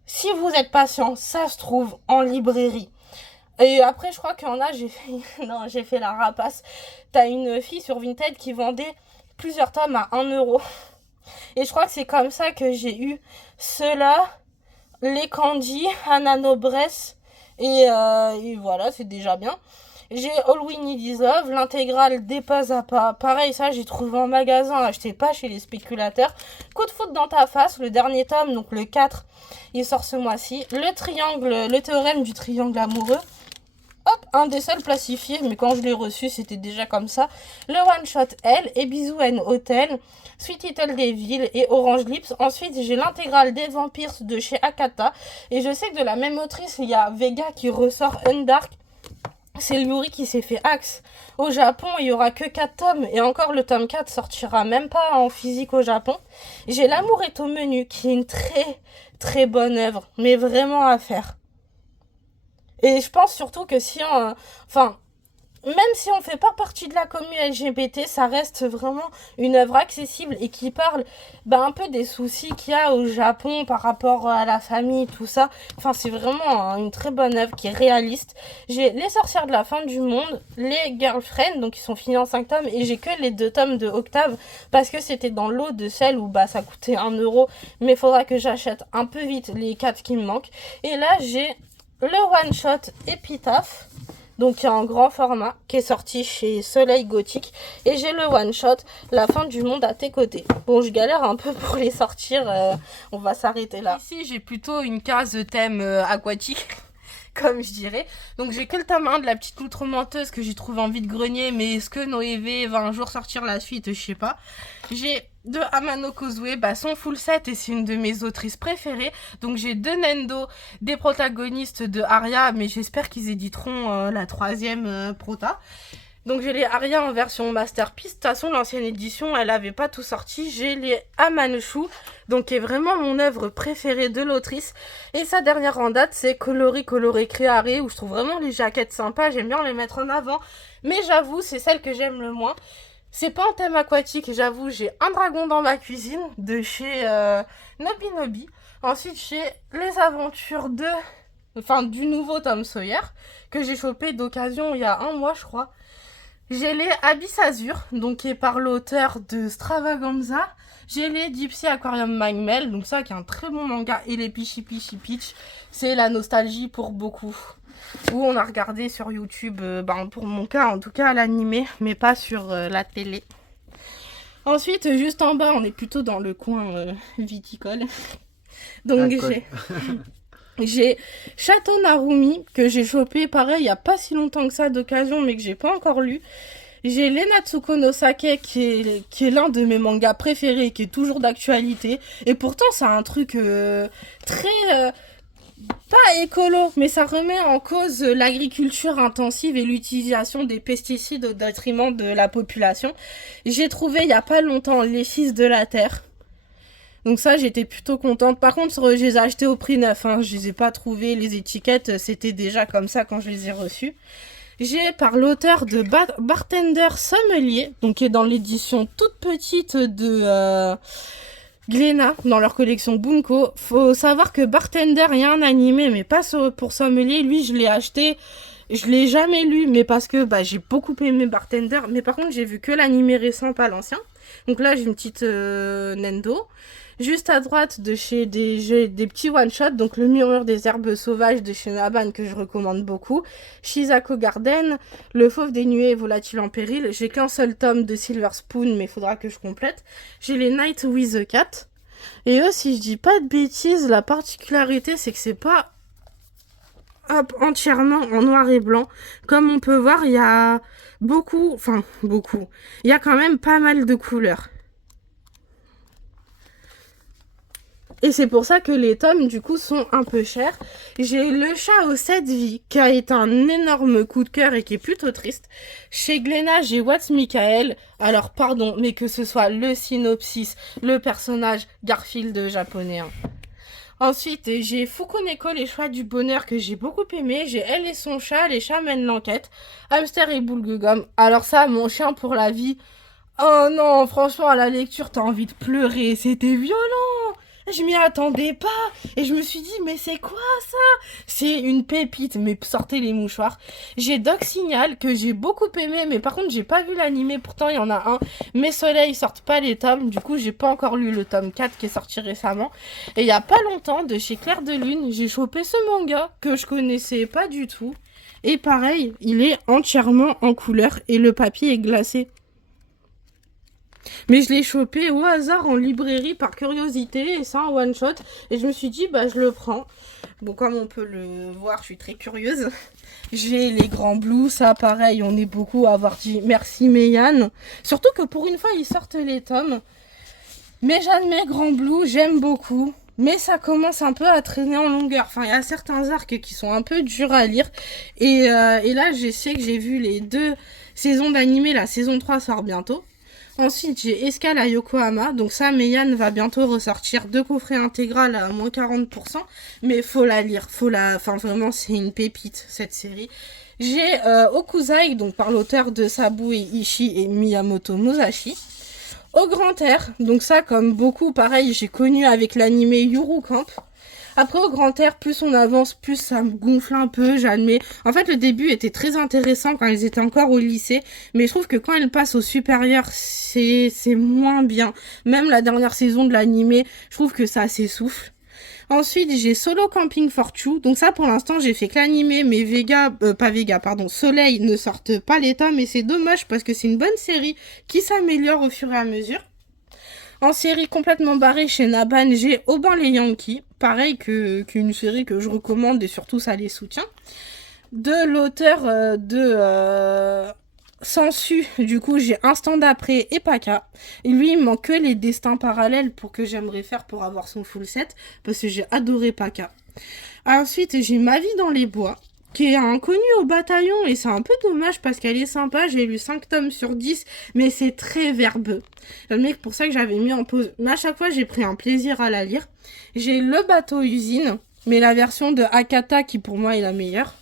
Si vous êtes patient, ça se trouve en librairie. Et après, je crois qu'il y en a, j'ai fait la rapace. T'as une fille sur Vinted qui vendait plusieurs tomes à 1 euro. Et je crois que c'est comme ça que j'ai eu ceux-là, les Candy, Anna Nobresse. Et voilà, c'est déjà bien. J'ai All We Need Is Love, l'intégrale des Pas à Pas. Pareil, ça, j'ai trouvé en magasin, achetez pas chez les spéculateurs. Coup de foudre dans ta face, le dernier tome, donc le 4, il sort ce mois-ci. Le théorème du triangle amoureux. Hop, un des seuls placifiés, mais quand je l'ai reçu, c'était déjà comme ça. Le One Shot L et Bisous and Hotel, Sweet Little Devil et Orange Lips. Ensuite, j'ai l'intégrale des Vampires de chez Akata. Et je sais que de la même autrice, il y a Vega qui ressort Undark. C'est le Yuri qui s'est fait axe. Au Japon, il y aura que 4 tomes. Et encore, le tome 4 sortira même pas en physique au Japon. J'ai L'amour est au menu, qui est une très très bonne œuvre. Mais vraiment à faire. Et je pense surtout que si on... même si on fait pas partie de la communauté LGBT, ça reste vraiment une œuvre accessible et qui parle un peu des soucis qu'il y a au Japon par rapport à la famille, tout ça. Enfin, c'est vraiment une très bonne œuvre qui est réaliste. J'ai Les sorcières de la fin du monde, les Girlfriends, donc ils sont finis en 5 tomes, et j'ai que les 2 tomes de Octave parce que c'était dans l'eau de celle où ça coûtait 1 euro, mais il faudra que j'achète un peu vite les 4 qui me manquent. Et là, j'ai le one-shot Épitaphe, donc en grand format, qui est sorti chez Soleil Gothique. Et j'ai le one-shot La fin du monde à tes côtés. Bon, je galère un peu pour les sortir, on va s'arrêter là. Ici, j'ai plutôt une case thème aquatique comme je dirais. Donc j'ai que le tome 1 de la petite loutre menteuse que j'ai trouvé en vide-grenier, mais est-ce que Noévé va un jour sortir la suite, je sais pas. J'ai de Amano Kozue, son full set, et c'est une de mes autrices préférées. Donc j'ai deux Nendo, des protagonistes de Aria, mais j'espère qu'ils éditeront la troisième prota. Donc j'ai les Aria en version Masterpiece. De toute façon, l'ancienne édition, elle avait pas tout sorti. J'ai les Amanchu, donc qui est vraiment mon œuvre préférée de l'autrice. Et sa dernière en date, c'est Colori Coloré Creare, où je trouve vraiment les jaquettes sympas. J'aime bien les mettre en avant. Mais j'avoue, c'est celle que j'aime le moins. C'est pas un thème aquatique, j'avoue. J'ai un dragon dans ma cuisine de chez Nobi Nobi. Ensuite, j'ai les aventures du nouveau Tom Sawyer, que j'ai chopé d'occasion il y a un mois, je crois. J'ai les Abyss Azur, donc qui est par l'auteur de Stravaganza. J'ai les Deep Sea Aquarium Magmel, donc ça qui est un très bon manga. Et les Pichi Pichi Peach, c'est la nostalgie pour beaucoup. Où on a regardé sur YouTube, pour mon cas en tout cas, l'animé, mais pas sur la télé. Ensuite, juste en bas, on est plutôt dans le coin viticole. Donc j'ai Château Narumi, que j'ai chopé, pareil, il n'y a pas si longtemps que ça d'occasion, mais que j'ai pas encore lu. J'ai l'Enatsuko no Sake, qui est l'un de mes mangas préférés, qui est toujours d'actualité. Et pourtant, c'est un truc très... pas écolo, mais ça remet en cause l'agriculture intensive et l'utilisation des pesticides au détriment de la population. J'ai trouvé, il n'y a pas longtemps, Les Fils de la Terre. Donc ça, j'étais plutôt contente. Par contre, je les ai achetés au prix neuf. Je les ai pas trouvés. Les étiquettes, c'était déjà comme ça quand je les ai reçues. J'ai par l'auteur de Bartender Sommelier, donc qui est dans l'édition toute petite de Glénat, dans leur collection Bunko. Faut savoir que Bartender, il y a un animé, mais pas pour Sommelier. Lui, je l'ai acheté. Je l'ai jamais lu, mais parce que j'ai beaucoup aimé Bartender. Mais par contre, j'ai vu que l'animé récent, pas l'ancien. Donc là, j'ai une petite Nendo. Juste à droite, j'ai des petits one-shots, donc Le Murmure des Herbes Sauvages de chez Naban, que je recommande beaucoup. Shizako Garden, Le Fauve des Nuées Volatile en Péril. J'ai qu'un seul tome de Silver Spoon, mais il faudra que je complète. J'ai les Night with the Cat. Et eux, si je dis pas de bêtises, la particularité, c'est que c'est pas entièrement en noir et blanc. Comme on peut voir, il y a beaucoup. Il y a quand même pas mal de couleurs. Et c'est pour ça que les tomes, du coup, sont un peu chers. J'ai Le Chat aux 7 vies, qui a été un énorme coup de cœur et qui est plutôt triste. Chez Glénat, j'ai What's Michael. Alors, pardon, mais que ce soit le synopsis, le personnage Garfield japonais. Ensuite, j'ai Fukuneko, les choix du bonheur, que j'ai beaucoup aimé. J'ai Elle et son chat, les chats mènent l'enquête. Hamster et boule de gomme. Alors ça, Mon chien pour la vie. Oh non, franchement, à la lecture, t'as envie de pleurer. C'était violent. Je m'y attendais pas. Et je me suis dit, mais c'est quoi ça? C'est une pépite, mais sortez les mouchoirs. J'ai Dog Signal, que j'ai beaucoup aimé, mais par contre, j'ai pas vu l'animé. Pourtant, il y en a un. Mes soleils sortent pas les tomes. Du coup, j'ai pas encore lu le tome 4 qui est sorti récemment. Et il y a pas longtemps, de chez Clair de Lune, j'ai chopé ce manga que je connaissais pas du tout. Et pareil, il est entièrement en couleur et le papier est glacé. Mais je l'ai chopé au hasard en librairie par curiosité, et c'est un one shot. Et je me suis dit, je le prends. Bon, comme on peut le voir, je suis très curieuse. J'ai les Grands Blues, ça pareil, on est beaucoup à avoir dit merci Meian. Surtout que pour une fois, ils sortent les tomes. Mais j'admets Grand Blue, j'aime beaucoup. Mais ça commence un peu à traîner en longueur. Enfin, il y a certains arcs qui sont un peu durs à lire. Et là, je sais que j'ai vu les 2 saisons d'animé. La saison 3 sort bientôt. Ensuite, j'ai Escale à Yokohama. Donc ça, Meian va bientôt ressortir 2 coffrets intégral à moins 40%. Mais faut la lire. Enfin, vraiment, c'est une pépite, cette série. J'ai Okuzai, donc par l'auteur de Sabu et Ishii et Miyamoto Musashi. Au grand air, donc ça, comme beaucoup, pareil, j'ai connu avec l'animé Yuru Camp. Après, au grand air, plus on avance, plus ça me gonfle un peu, j'admets. En fait, le début était très intéressant quand ils étaient encore au lycée, mais je trouve que quand ils passent au supérieur, c'est moins bien. Même la dernière saison de l'animé, je trouve que ça s'essouffle. Ensuite, j'ai Solo Camping for Two. Donc ça, pour l'instant, j'ai fait que l'animé, mais Soleil ne sortent pas les tomes, et c'est dommage parce que c'est une bonne série qui s'améliore au fur et à mesure. En série complètement barrée chez Naban, j'ai Aubin les Yankees, pareil qu'une série que je recommande et surtout ça les soutient. De l'auteur de Sensu, du coup j'ai Instant d'après et Paka. Et lui il manque que les destins parallèles pour que j'aimerais faire pour avoir son full set, parce que j'ai adoré Paka. Ensuite j'ai Ma vie dans les bois, qui est inconnue au bataillon, et c'est un peu dommage parce qu'elle est sympa. J'ai lu 5 tomes sur 10, mais c'est très verbeux. C'est pour ça que j'avais mis en pause. Mais à chaque fois, j'ai pris un plaisir à la lire. J'ai Le bateau usine, mais la version de Akata qui pour moi est la meilleure.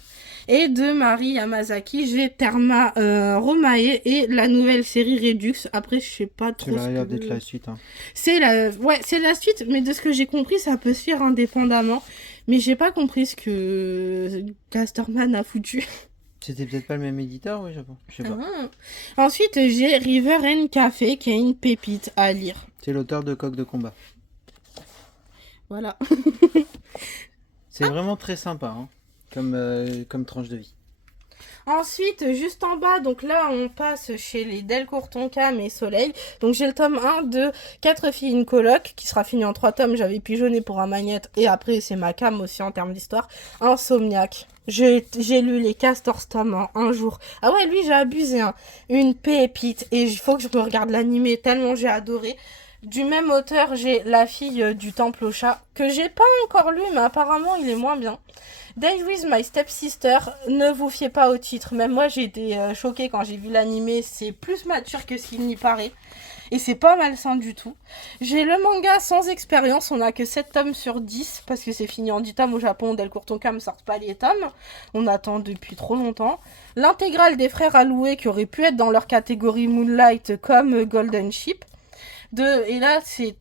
Et de Mari Yamazaki, j'ai Therma Romae et la nouvelle série Redux. Après, je sais pas trop. Ça a l'air d'être la suite. Hein. C'est la suite, mais de ce que j'ai compris, ça peut se faire indépendamment. Mais j'ai pas compris ce que Casterman a foutu. C'était peut-être pas le même éditeur, oui, je sais pas. Ensuite, j'ai River and Café, qui est une pépite à lire. C'est l'auteur de Coq de combat. Voilà. C'est vraiment très sympa, hein, comme tranche de vie. Ensuite, juste en bas, donc là, on passe chez les Delcourt Tonkam et Soleil. Donc j'ai le tome 1 de 4 filles une coloc, qui sera fini en 3 tomes. J'avais pigeonné pour un magnète, et après, c'est ma cam aussi en termes d'histoire. Insomniaque. J'ai lu les Castors tomes en un jour. Ah ouais, lui, j'ai abusé, hein. Une pépite. Et il faut que je me regarde l'animé, tellement j'ai adoré. Du même auteur, j'ai La fille du temple au chat, que j'ai pas encore lu, mais apparemment, il est moins bien. Date with my stepsister, ne vous fiez pas au titre. Même moi, j'ai été choquée quand j'ai vu l'animé. C'est plus mature que ce qu'il n'y paraît. Et c'est pas malsain du tout. J'ai le manga Sans expérience. On a que 7 tomes sur 10. Parce que c'est fini en 10 tomes au Japon. Delcourt Tonkam ne sortent pas les tomes. On attend depuis trop longtemps. L'intégrale des frères Alloué qui aurait pu être dans leur catégorie Moonlight comme Golden Ship. Et là, c'est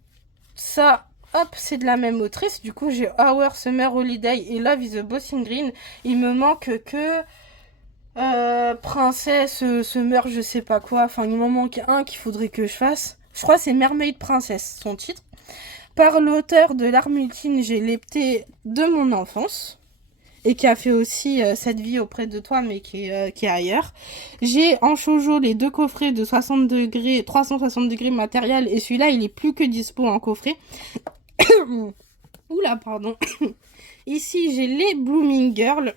ça. Hop, c'est de la même autrice. Du coup, j'ai Our Summer Holiday et Love is a Bossing Green. Il me manque que Princesse Summer, je sais pas quoi. Enfin, il m'en manque un qu'il faudrait que je fasse. Je crois que c'est Mermaid Princess, son titre. Par l'auteur de L'Arme ultime, j'ai Lepté de mon enfance. Et qui a fait aussi Cette vie auprès de toi, mais qui est ailleurs. J'ai en shoujo les 2 coffrets de 60 degrés, 360 degrés matériel. Et celui-là, il est plus que dispo en coffret. Oula, pardon. Ici, j'ai les Blooming Girls.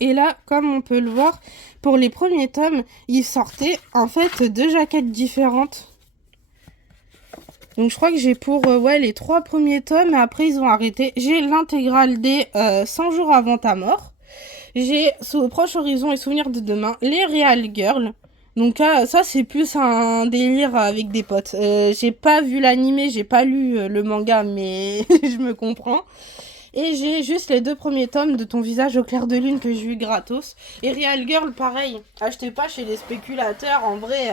Et là, comme on peut le voir, pour les premiers tomes, ils sortaient en fait 2 jaquettes différentes. Donc je crois que j'ai pour les 3 premiers tomes, et après ils ont arrêté. J'ai l'intégrale des 100 jours avant ta mort. J'ai Sous Proche Horizon et Souvenirs de demain, les Real Girls. Donc ça c'est plus un délire avec des potes. J'ai pas vu l'animé, j'ai pas lu le manga, mais je me comprends. Et j'ai juste les 2 premiers tomes de Ton visage au clair de lune que j'ai eu gratos. Et Real Girl, pareil, achetez pas chez les spéculateurs. En vrai,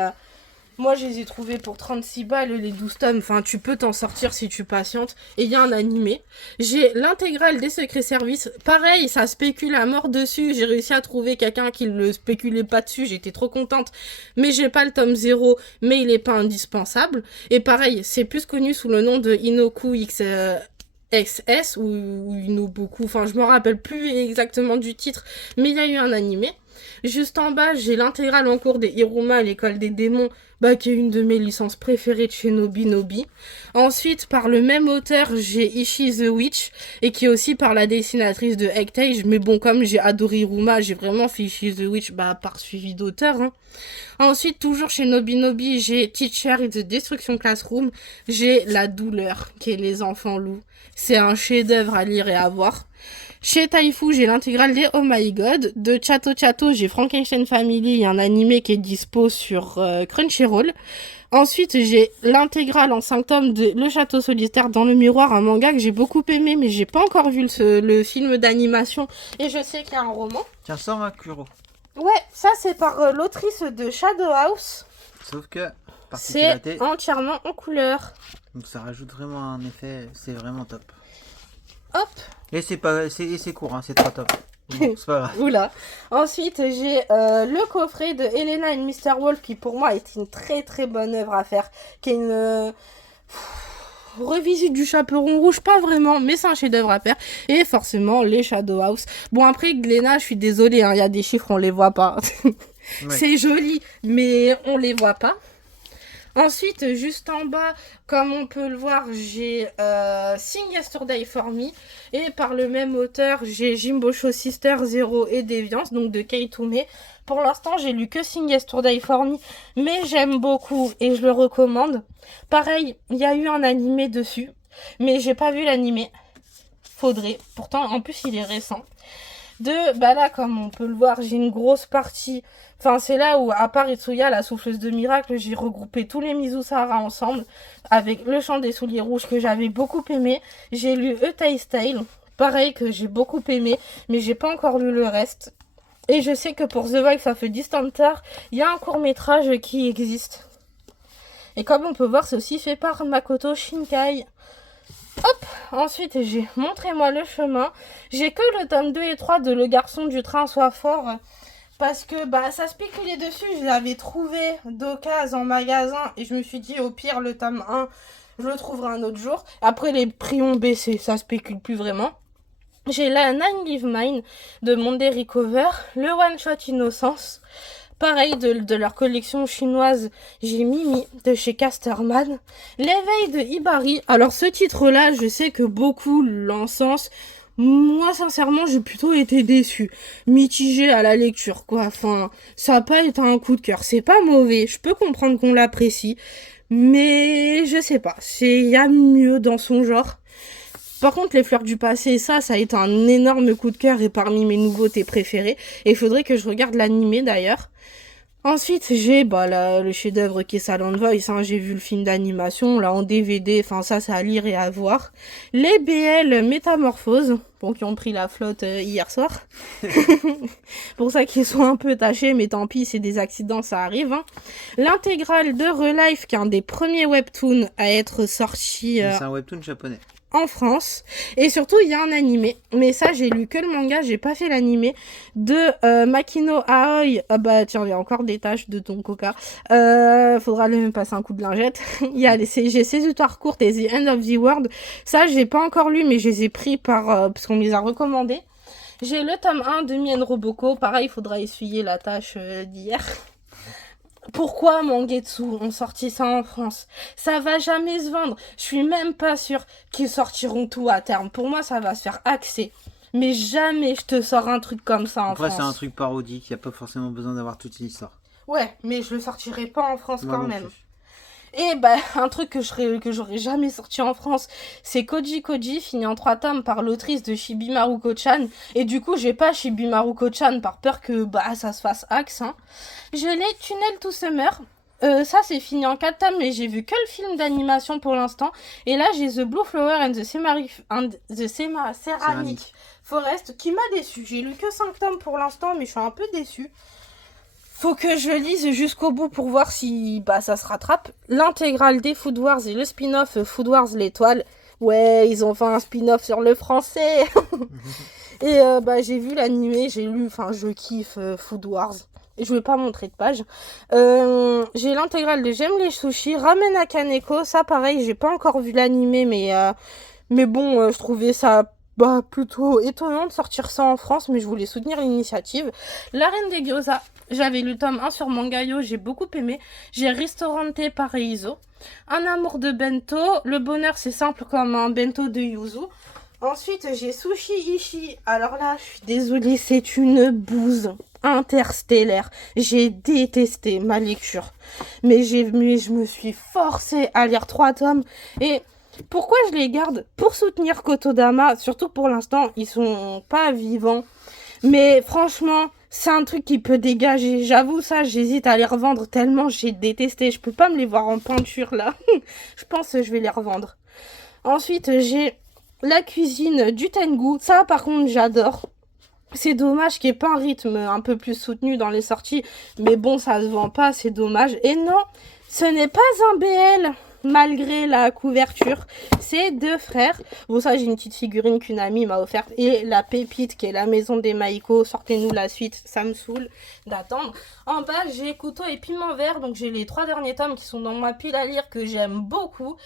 moi je les ai trouvés pour 36 balles les 12 tomes. Enfin, tu peux t'en sortir si tu patientes. Et il y a un animé. J'ai l'intégrale des Secrets Services. Pareil, ça spécule à mort dessus. J'ai réussi à trouver quelqu'un qui ne le spéculait pas dessus. J'étais trop contente. Mais j'ai pas le tome 0, mais il est pas indispensable. Et pareil, c'est plus connu sous le nom de Inoku XS ou Inoboku. Enfin, je me rappelle plus exactement du titre. Mais il y a eu un animé. Juste en bas, j'ai l'intégrale en cours des Hiruma, l'école des démons, qui est une de mes licences préférées de chez Nobi. Ensuite, par le même auteur, j'ai Ishi the Witch, et qui est aussi par la dessinatrice de Hectage. Mais bon, comme j'ai adoré Hiruma, j'ai vraiment fait Ishi the Witch par suivi d'auteur. Hein. Ensuite, toujours chez Nobi, j'ai Teacher in the Destruction Classroom. J'ai La douleur, qui est Les enfants loups. C'est un chef-d'œuvre à lire et à voir. Chez Taifu, j'ai l'intégrale des Oh My God. De Chato, j'ai Frankenstein Family, un animé qui est dispo sur Crunchyroll. Ensuite, j'ai l'intégrale en 5 tomes de Le Château Solitaire dans le miroir, un manga que j'ai beaucoup aimé, mais j'ai pas encore vu le film d'animation. Et je sais qu'il y a un roman. Tiens, sors ma Kuro. Ouais, ça c'est par l'autrice de Shadow House. Sauf que, c'est entièrement en couleur. Donc ça rajoute vraiment un effet, c'est vraiment top. Hop. Et c'est court, hein, c'est 3 tops. Bon, c'est pas grave. Oula. Ensuite, j'ai le coffret de Elena and Mr. Wolf, qui pour moi est une très très bonne œuvre à faire, qui est une revisite du Chaperon Rouge, pas vraiment, mais c'est un chef-d'œuvre à faire. Et forcément, les Shadow House. Bon, après, Glénat, je suis désolée, il y a des chiffres, on les voit pas. Ouais. C'est joli, mais on les voit pas. Ensuite, juste en bas, comme on peut le voir, j'ai Sing Yesterday for Me. Et par le même auteur, j'ai Jimbo Show Sister, Zero et Déviance, donc de Kei Toomey. Pour l'instant, j'ai lu que Sing Yesterday for Me, mais j'aime beaucoup et je le recommande. Pareil, il y a eu un animé dessus, mais j'ai pas vu l'animé. Faudrait. Pourtant, en plus, il est récent. Bah là, comme on peut le voir, j'ai une grosse partie. Enfin, c'est là où, à part Itsuya, la souffleuse de miracle, j'ai regroupé tous les Mizusara ensemble, avec le chant des souliers rouges que j'avais beaucoup aimé. J'ai lu A Taste Tale, pareil que j'ai beaucoup aimé, mais j'ai pas encore lu le reste. Et je sais que pour The Voice of a Distant Star, il y a un court-métrage qui existe. Et comme on peut voir, c'est aussi fait par Makoto Shinkai. Hop, ensuite j'ai Montrez-moi le chemin. J'ai que le tome 2 et 3 de Le garçon du train soit fort. Parce que bah ça spéculait dessus. Je l'avais trouvé d'occasion en magasin. Et je me suis dit au pire le tome 1, je le trouverai un autre jour. Après les prix ont baissé, ça spécule plus vraiment. J'ai la Nine Live Mine de Monday Recover. Le One Shot Innocence. Pareil, de leur collection chinoise, j'ai Mimi de chez Casterman. L'éveil de Hibari. Alors ce titre-là, je sais que beaucoup l'encensent. Moi, sincèrement, j'ai plutôt été déçue. Mitigée à la lecture, quoi. Enfin, ça n'a pas été un coup de cœur. C'est pas mauvais. Je peux comprendre qu'on l'apprécie. Mais je sais pas. Il y a mieux dans son genre. Par contre, Les Fleurs du Passé, ça a été un énorme coup de cœur et parmi mes nouveautés préférées. Et il faudrait que je regarde l'animé d'ailleurs. Ensuite, j'ai le chef-d'œuvre qui est Silent Voice. Hein, j'ai vu le film d'animation, là en DVD. Enfin, ça, c'est à lire et à voir. Les BL Métamorphose, bon, qui ont pris la flotte hier soir. Pour ça qu'ils sont un peu tachés, mais tant pis, c'est des accidents, ça arrive. Hein. L'intégrale de Relife, qui est un des premiers webtoons à être sorti. C'est un webtoon japonais. En France, et surtout il y a un animé, mais ça j'ai lu que le manga, j'ai pas fait l'animé, de Makino Aoi. Ah bah tiens, il y a encore des taches de ton coca, faudra lui passer un coup de lingette. J'ai ces histoires courtes et The End of the World, ça j'ai pas encore lu, mais je les ai pris parce qu'on me les a recommandés. J'ai le tome 1 de Mien Roboko, pareil, il faudra essuyer la tâche d'hier. Pourquoi Mangetsu ont sorti ça en France? Ça va jamais se vendre. Je suis même pas sûre qu'ils sortiront tout à terme. Pour moi, ça va se faire axer. Mais jamais je te sors un truc comme ça en France. Après, c'est un truc parodique. Il n'y a pas forcément besoin d'avoir toute l'histoire. Ouais, mais je le sortirai pas en France Moi quand non même. plus. Et bah, un truc que j'aurais jamais sorti en France, c'est Koji Koji, fini en 3 tomes par l'autrice de Chibi Maruko-chan. Et du coup, j'ai pas Chibi Maruko-chan par peur que ça se fasse axe. Hein. Je l'ai Tunnel to Summer. Ça, c'est fini en 4 tomes, mais j'ai vu que le film d'animation pour l'instant. Et là, j'ai The Blue Flower and the Ceramic Forest qui m'a déçu. J'ai lu que 5 tomes pour l'instant, mais je suis un peu déçue. Faut que je lise jusqu'au bout pour voir si ça se rattrape. L'intégrale des Food Wars et le spin-off Food Wars l'étoile. Ouais, ils ont fait un spin-off sur le français. Et j'ai vu l'animé, j'ai lu, je kiffe Food Wars. Et je vais pas montrer de page. J'ai l'intégrale de J'aime les sushis, Ramen à Kaneko. Ça pareil, j'ai pas encore vu l'animé, mais bon, je trouvais ça plutôt étonnant de sortir ça en France, mais je voulais soutenir l'initiative. La Reine des Gyoza, j'avais lu tome 1 sur Mangayo, j'ai beaucoup aimé. J'ai Ristorante Paraiso, Un amour de bento, Le bonheur c'est simple comme un bento de yuzu. Ensuite, j'ai Sushi Ishi. Alors là, je suis désolée, c'est une bouse interstellaire. J'ai détesté ma lecture. Mais je me suis forcée à lire 3 tomes. Et pourquoi je les garde? Pour soutenir Kotodama. Surtout pour l'instant, ils sont pas vivants. Mais franchement, c'est un truc qui peut dégager. J'avoue ça, j'hésite à les revendre tellement j'ai détesté. Je peux pas me les voir en peinture là. Je pense que je vais les revendre. Ensuite, j'ai La cuisine du Tengu. Ça, par contre, j'adore. C'est dommage qu'il n'y ait pas un rythme un peu plus soutenu dans les sorties. Mais bon, ça se vend pas, c'est dommage. Et non, ce n'est pas un BL. Malgré la couverture, c'est 2 frères. Bon, ça, j'ai une petite figurine qu'une amie m'a offerte. Et la pépite, qui est la maison des Maïko. Sortez-nous la suite, ça me saoule d'attendre. En bas, j'ai Couteau et Piment Vert. Donc, j'ai les 3 derniers tomes qui sont dans ma pile à lire que j'aime beaucoup.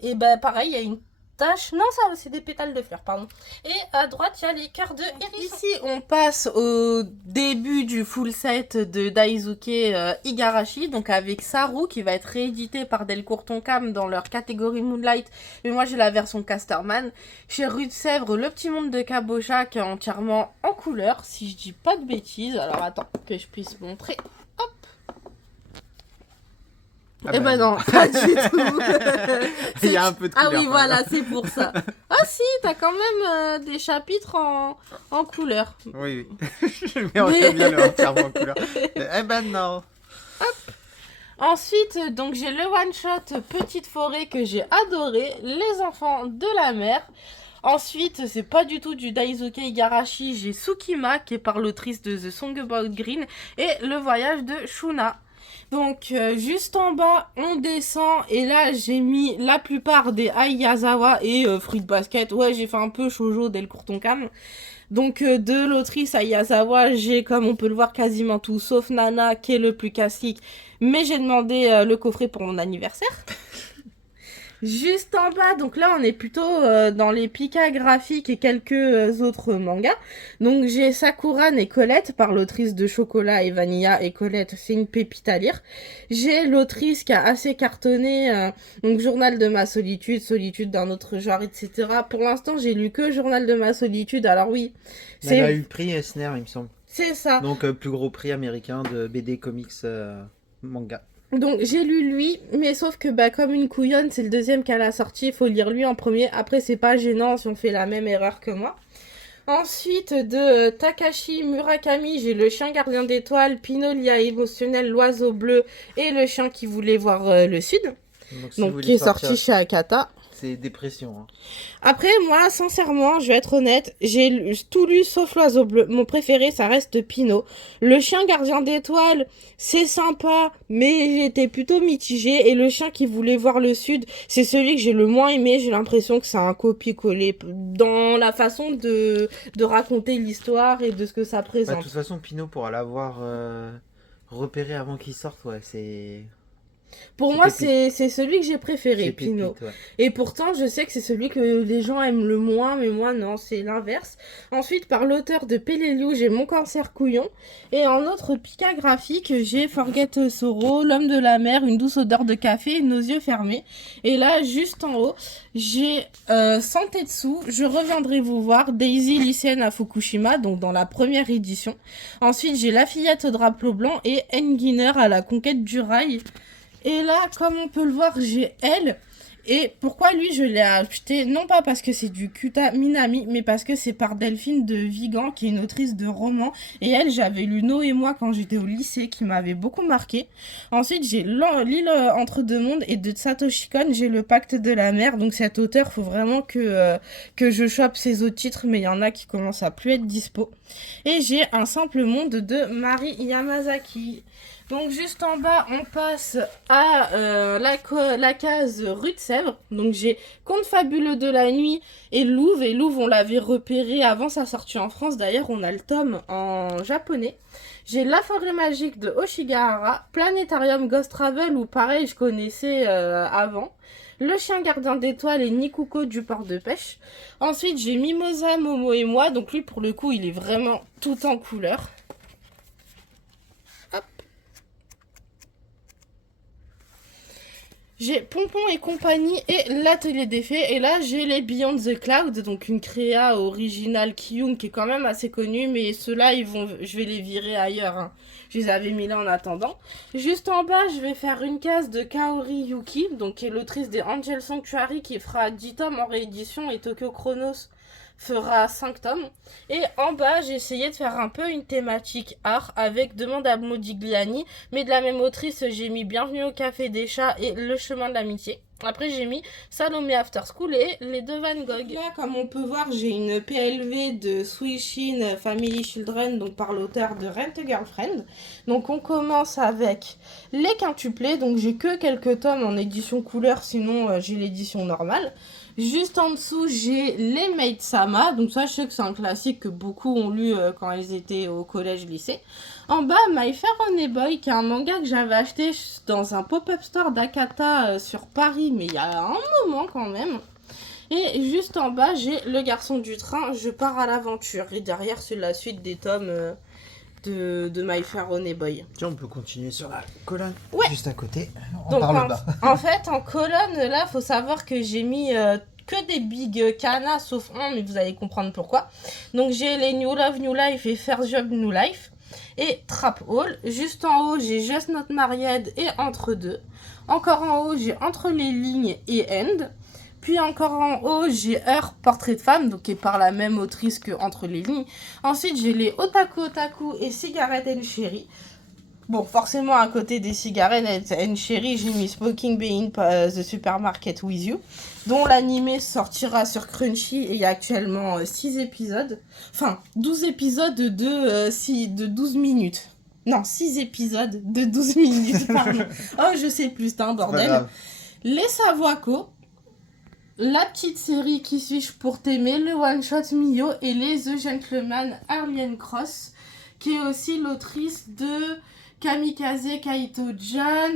Et pareil, il y a une taches. Non, ça, c'est des pétales de fleurs, pardon. Et à droite, il y a les cœurs de hérisson. Ici, on passe au début du full set de Daisuke Igarashi, donc avec Saru, qui va être réédité par Delcourt Tonkam dans leur catégorie Moonlight. Mais moi, j'ai la version Casterman. Chez Rue de Sèvres, le petit monde de Kabocha, qui est entièrement en couleur, si je dis pas de bêtises. Alors, attends, que je puisse montrer. Hop. Ah Eh bah ben non. non, pas du tout. Il y a un peu de Ah couleur, oui, quand voilà, même. c'est pour ça. Ah si, t'as quand même des chapitres en couleur. Oui, oui. Mais on aime bien le entièrement en couleur. Eh ben non. Ensuite, donc j'ai le one-shot Petite Forêt que j'ai adoré, Les Enfants de la Mer. Ensuite, c'est pas du tout du Daisuke Igarashi, j'ai Tsukima qui est par l'autrice de The Song About Green et Le Voyage de Shuna. Donc juste en bas, on descend et là j'ai mis la plupart des Ayazawa et Fruit Basket. Ouais, j'ai fait un peu shoujo Delcourt Tonkam. Donc de l'autrice Ayazawa, j'ai comme on peut le voir quasiment tout sauf Nana qui est le plus classique. Mais j'ai demandé le coffret pour mon anniversaire. Juste en bas, donc là on est plutôt dans les pika graphiques et quelques autres mangas. Donc j'ai Sakuran et Colette par l'autrice de Chocolat et Vanilla et Colette, c'est une pépite à lire. J'ai l'autrice qui a assez cartonné, donc Journal de ma solitude, Solitude d'un autre genre, etc. Pour l'instant j'ai lu que Journal de ma solitude, alors oui. Elle a eu le prix Eisner, il me semble. C'est ça. Donc plus gros prix américain de BD comics manga. Donc j'ai lu lui, mais sauf que bah comme une couillonne, c'est le deuxième qu'elle a sorti, il faut lire lui en premier. Après c'est pas gênant si on fait la même erreur que moi. Ensuite de Takashi Murakami, j'ai Le Chien Gardien d'étoiles, Pinolia émotionnel, L'Oiseau bleu et Le Chien qui voulait voir le sud. Donc qui est sorti chez Akata. C'est dépression. Hein. Après, moi, sincèrement, je vais être honnête, j'ai tout lu sauf L'Oiseau bleu. Mon préféré, ça reste Pinot. Le Chien Gardien d'étoiles, c'est sympa, mais j'étais plutôt mitigée. Et Le Chien qui voulait voir le sud, c'est celui que j'ai le moins aimé. J'ai l'impression que c'est un copier-coller dans la façon de raconter l'histoire et de ce que ça présente. Bah, de toute façon, Pinot, pour l'avoir repéré avant qu'il sorte, ouais, c'est... Pour moi, c'est celui que j'ai préféré, Pinot. Pépite, ouais. Et pourtant, je sais que c'est celui que les gens aiment le moins, mais moi, non, c'est l'inverse. Ensuite, par l'auteur de Peleliu, j'ai Mon cancer couillon. Et en autre pika graphique, j'ai Forget Sorrow, L'homme de la mer, Une douce odeur de café, Nos yeux fermés. Et là, juste en haut, j'ai Santetsu, Je reviendrai vous voir, Daisy lycéenne à Fukushima, donc dans la première édition. Ensuite, j'ai La fillette au drapeau blanc et Enginer à la conquête du rail. Et là, comme on peut le voir, j'ai elle. Et pourquoi lui, je l'ai acheté? Non pas parce que c'est du Kuta Minami, mais parce que c'est par Delphine de Vigan, qui est une autrice de romans. Et elle, j'avais lu No et moi quand j'étais au lycée, qui m'avait beaucoup marqué. Ensuite, j'ai L'île entre deux mondes, et de Satoshi Kon, j'ai Le pacte de la mer. Donc cet auteur, faut vraiment que je chope ses autres titres, mais il y en a qui commencent à plus être dispo. Et j'ai Un simple monde de Mari Yamazaki. Donc juste en bas, on passe à la case Rue de Sèvres. Donc j'ai Conte fabuleux de la nuit et Louvre. Et Louvre, on l'avait repéré avant sa sortie en France. D'ailleurs, on a le tome en japonais. J'ai La forêt magique de Hoshigahara, Planétarium Ghost Travel, où pareil, je connaissais avant. Le chien gardien d'étoiles et Nikuko du port de pêche. Ensuite, j'ai Mimosa, Momo et moi. Donc lui, pour le coup, il est vraiment tout en couleur. J'ai Pompon et compagnie et l'atelier des fées. Et là, j'ai les Beyond the Cloud, donc une créa originale Kiyun qui est quand même assez connue. Mais ceux-là, je vais les virer ailleurs. Hein. Je les avais mis là en attendant. Juste en bas, je vais faire une case de Kaori Yuki, donc qui est l'autrice des Angel Sanctuary, qui fera 10 tomes en réédition. Et Tokyo Chronos fera 5 tomes. Et en bas, j'ai essayé de faire un peu une thématique art avec Demande à Modigliani, mais de la même autrice, j'ai mis Bienvenue au Café des Chats et Le chemin de l'amitié. Après, j'ai mis Salomé After School et Les deux Van Gogh. Là, comme on peut voir, j'ai une PLV de Suishin Family Children, donc par l'auteur de Rent a Girlfriend. Donc, on commence avec les quintuplés. Donc, j'ai que quelques tomes en édition couleur, sinon j'ai l'édition normale. Juste en dessous, j'ai les Maid Sama. Donc ça, je sais que c'est un classique que beaucoup ont lu quand ils étaient au collège-lycée. En bas, My Fair Honey Boy, qui est un manga que j'avais acheté dans un pop-up store d'Akata sur Paris, mais il y a un moment quand même. Et juste en bas, j'ai Le Garçon du Train, Je pars à l'aventure. Et derrière, c'est la suite des tomes de My Fair Honey Boy. Tiens, on peut continuer sur la colonne, Ouais. juste à côté. On Donc, parle bas. en fait, en colonne, là, faut savoir que j'ai mis que des big canas, sauf un, mais vous allez comprendre pourquoi. Donc, j'ai les New Love, New Life et First Job, New Life. Et Trap Hall. Juste en haut, j'ai Just Not Married et Entre deux. Encore en haut, j'ai Entre les lignes et End. Puis encore en haut, j'ai Her, Portrait de femme, donc qui est par la même autrice que Entre les lignes. Ensuite, j'ai les Otaku Otaku et Cigarette and Cherry. Bon, forcément, à côté des cigarettes and Cherry, j'ai mis Smoking Bean The Supermarket With You, dont l'animé sortira sur Crunchy et il y a actuellement 6 épisodes. Enfin, 12 épisodes de 12 minutes. Non, 6 épisodes de 12 minutes, pardon. Oh, je sais plus, c'est un bordel. Les Savoico, La Petite Série Qui suis-je pour t'aimer, le One Shot Mio et les The Gentleman Arlene Cross, qui est aussi l'autrice de Kamikaze Kaito John,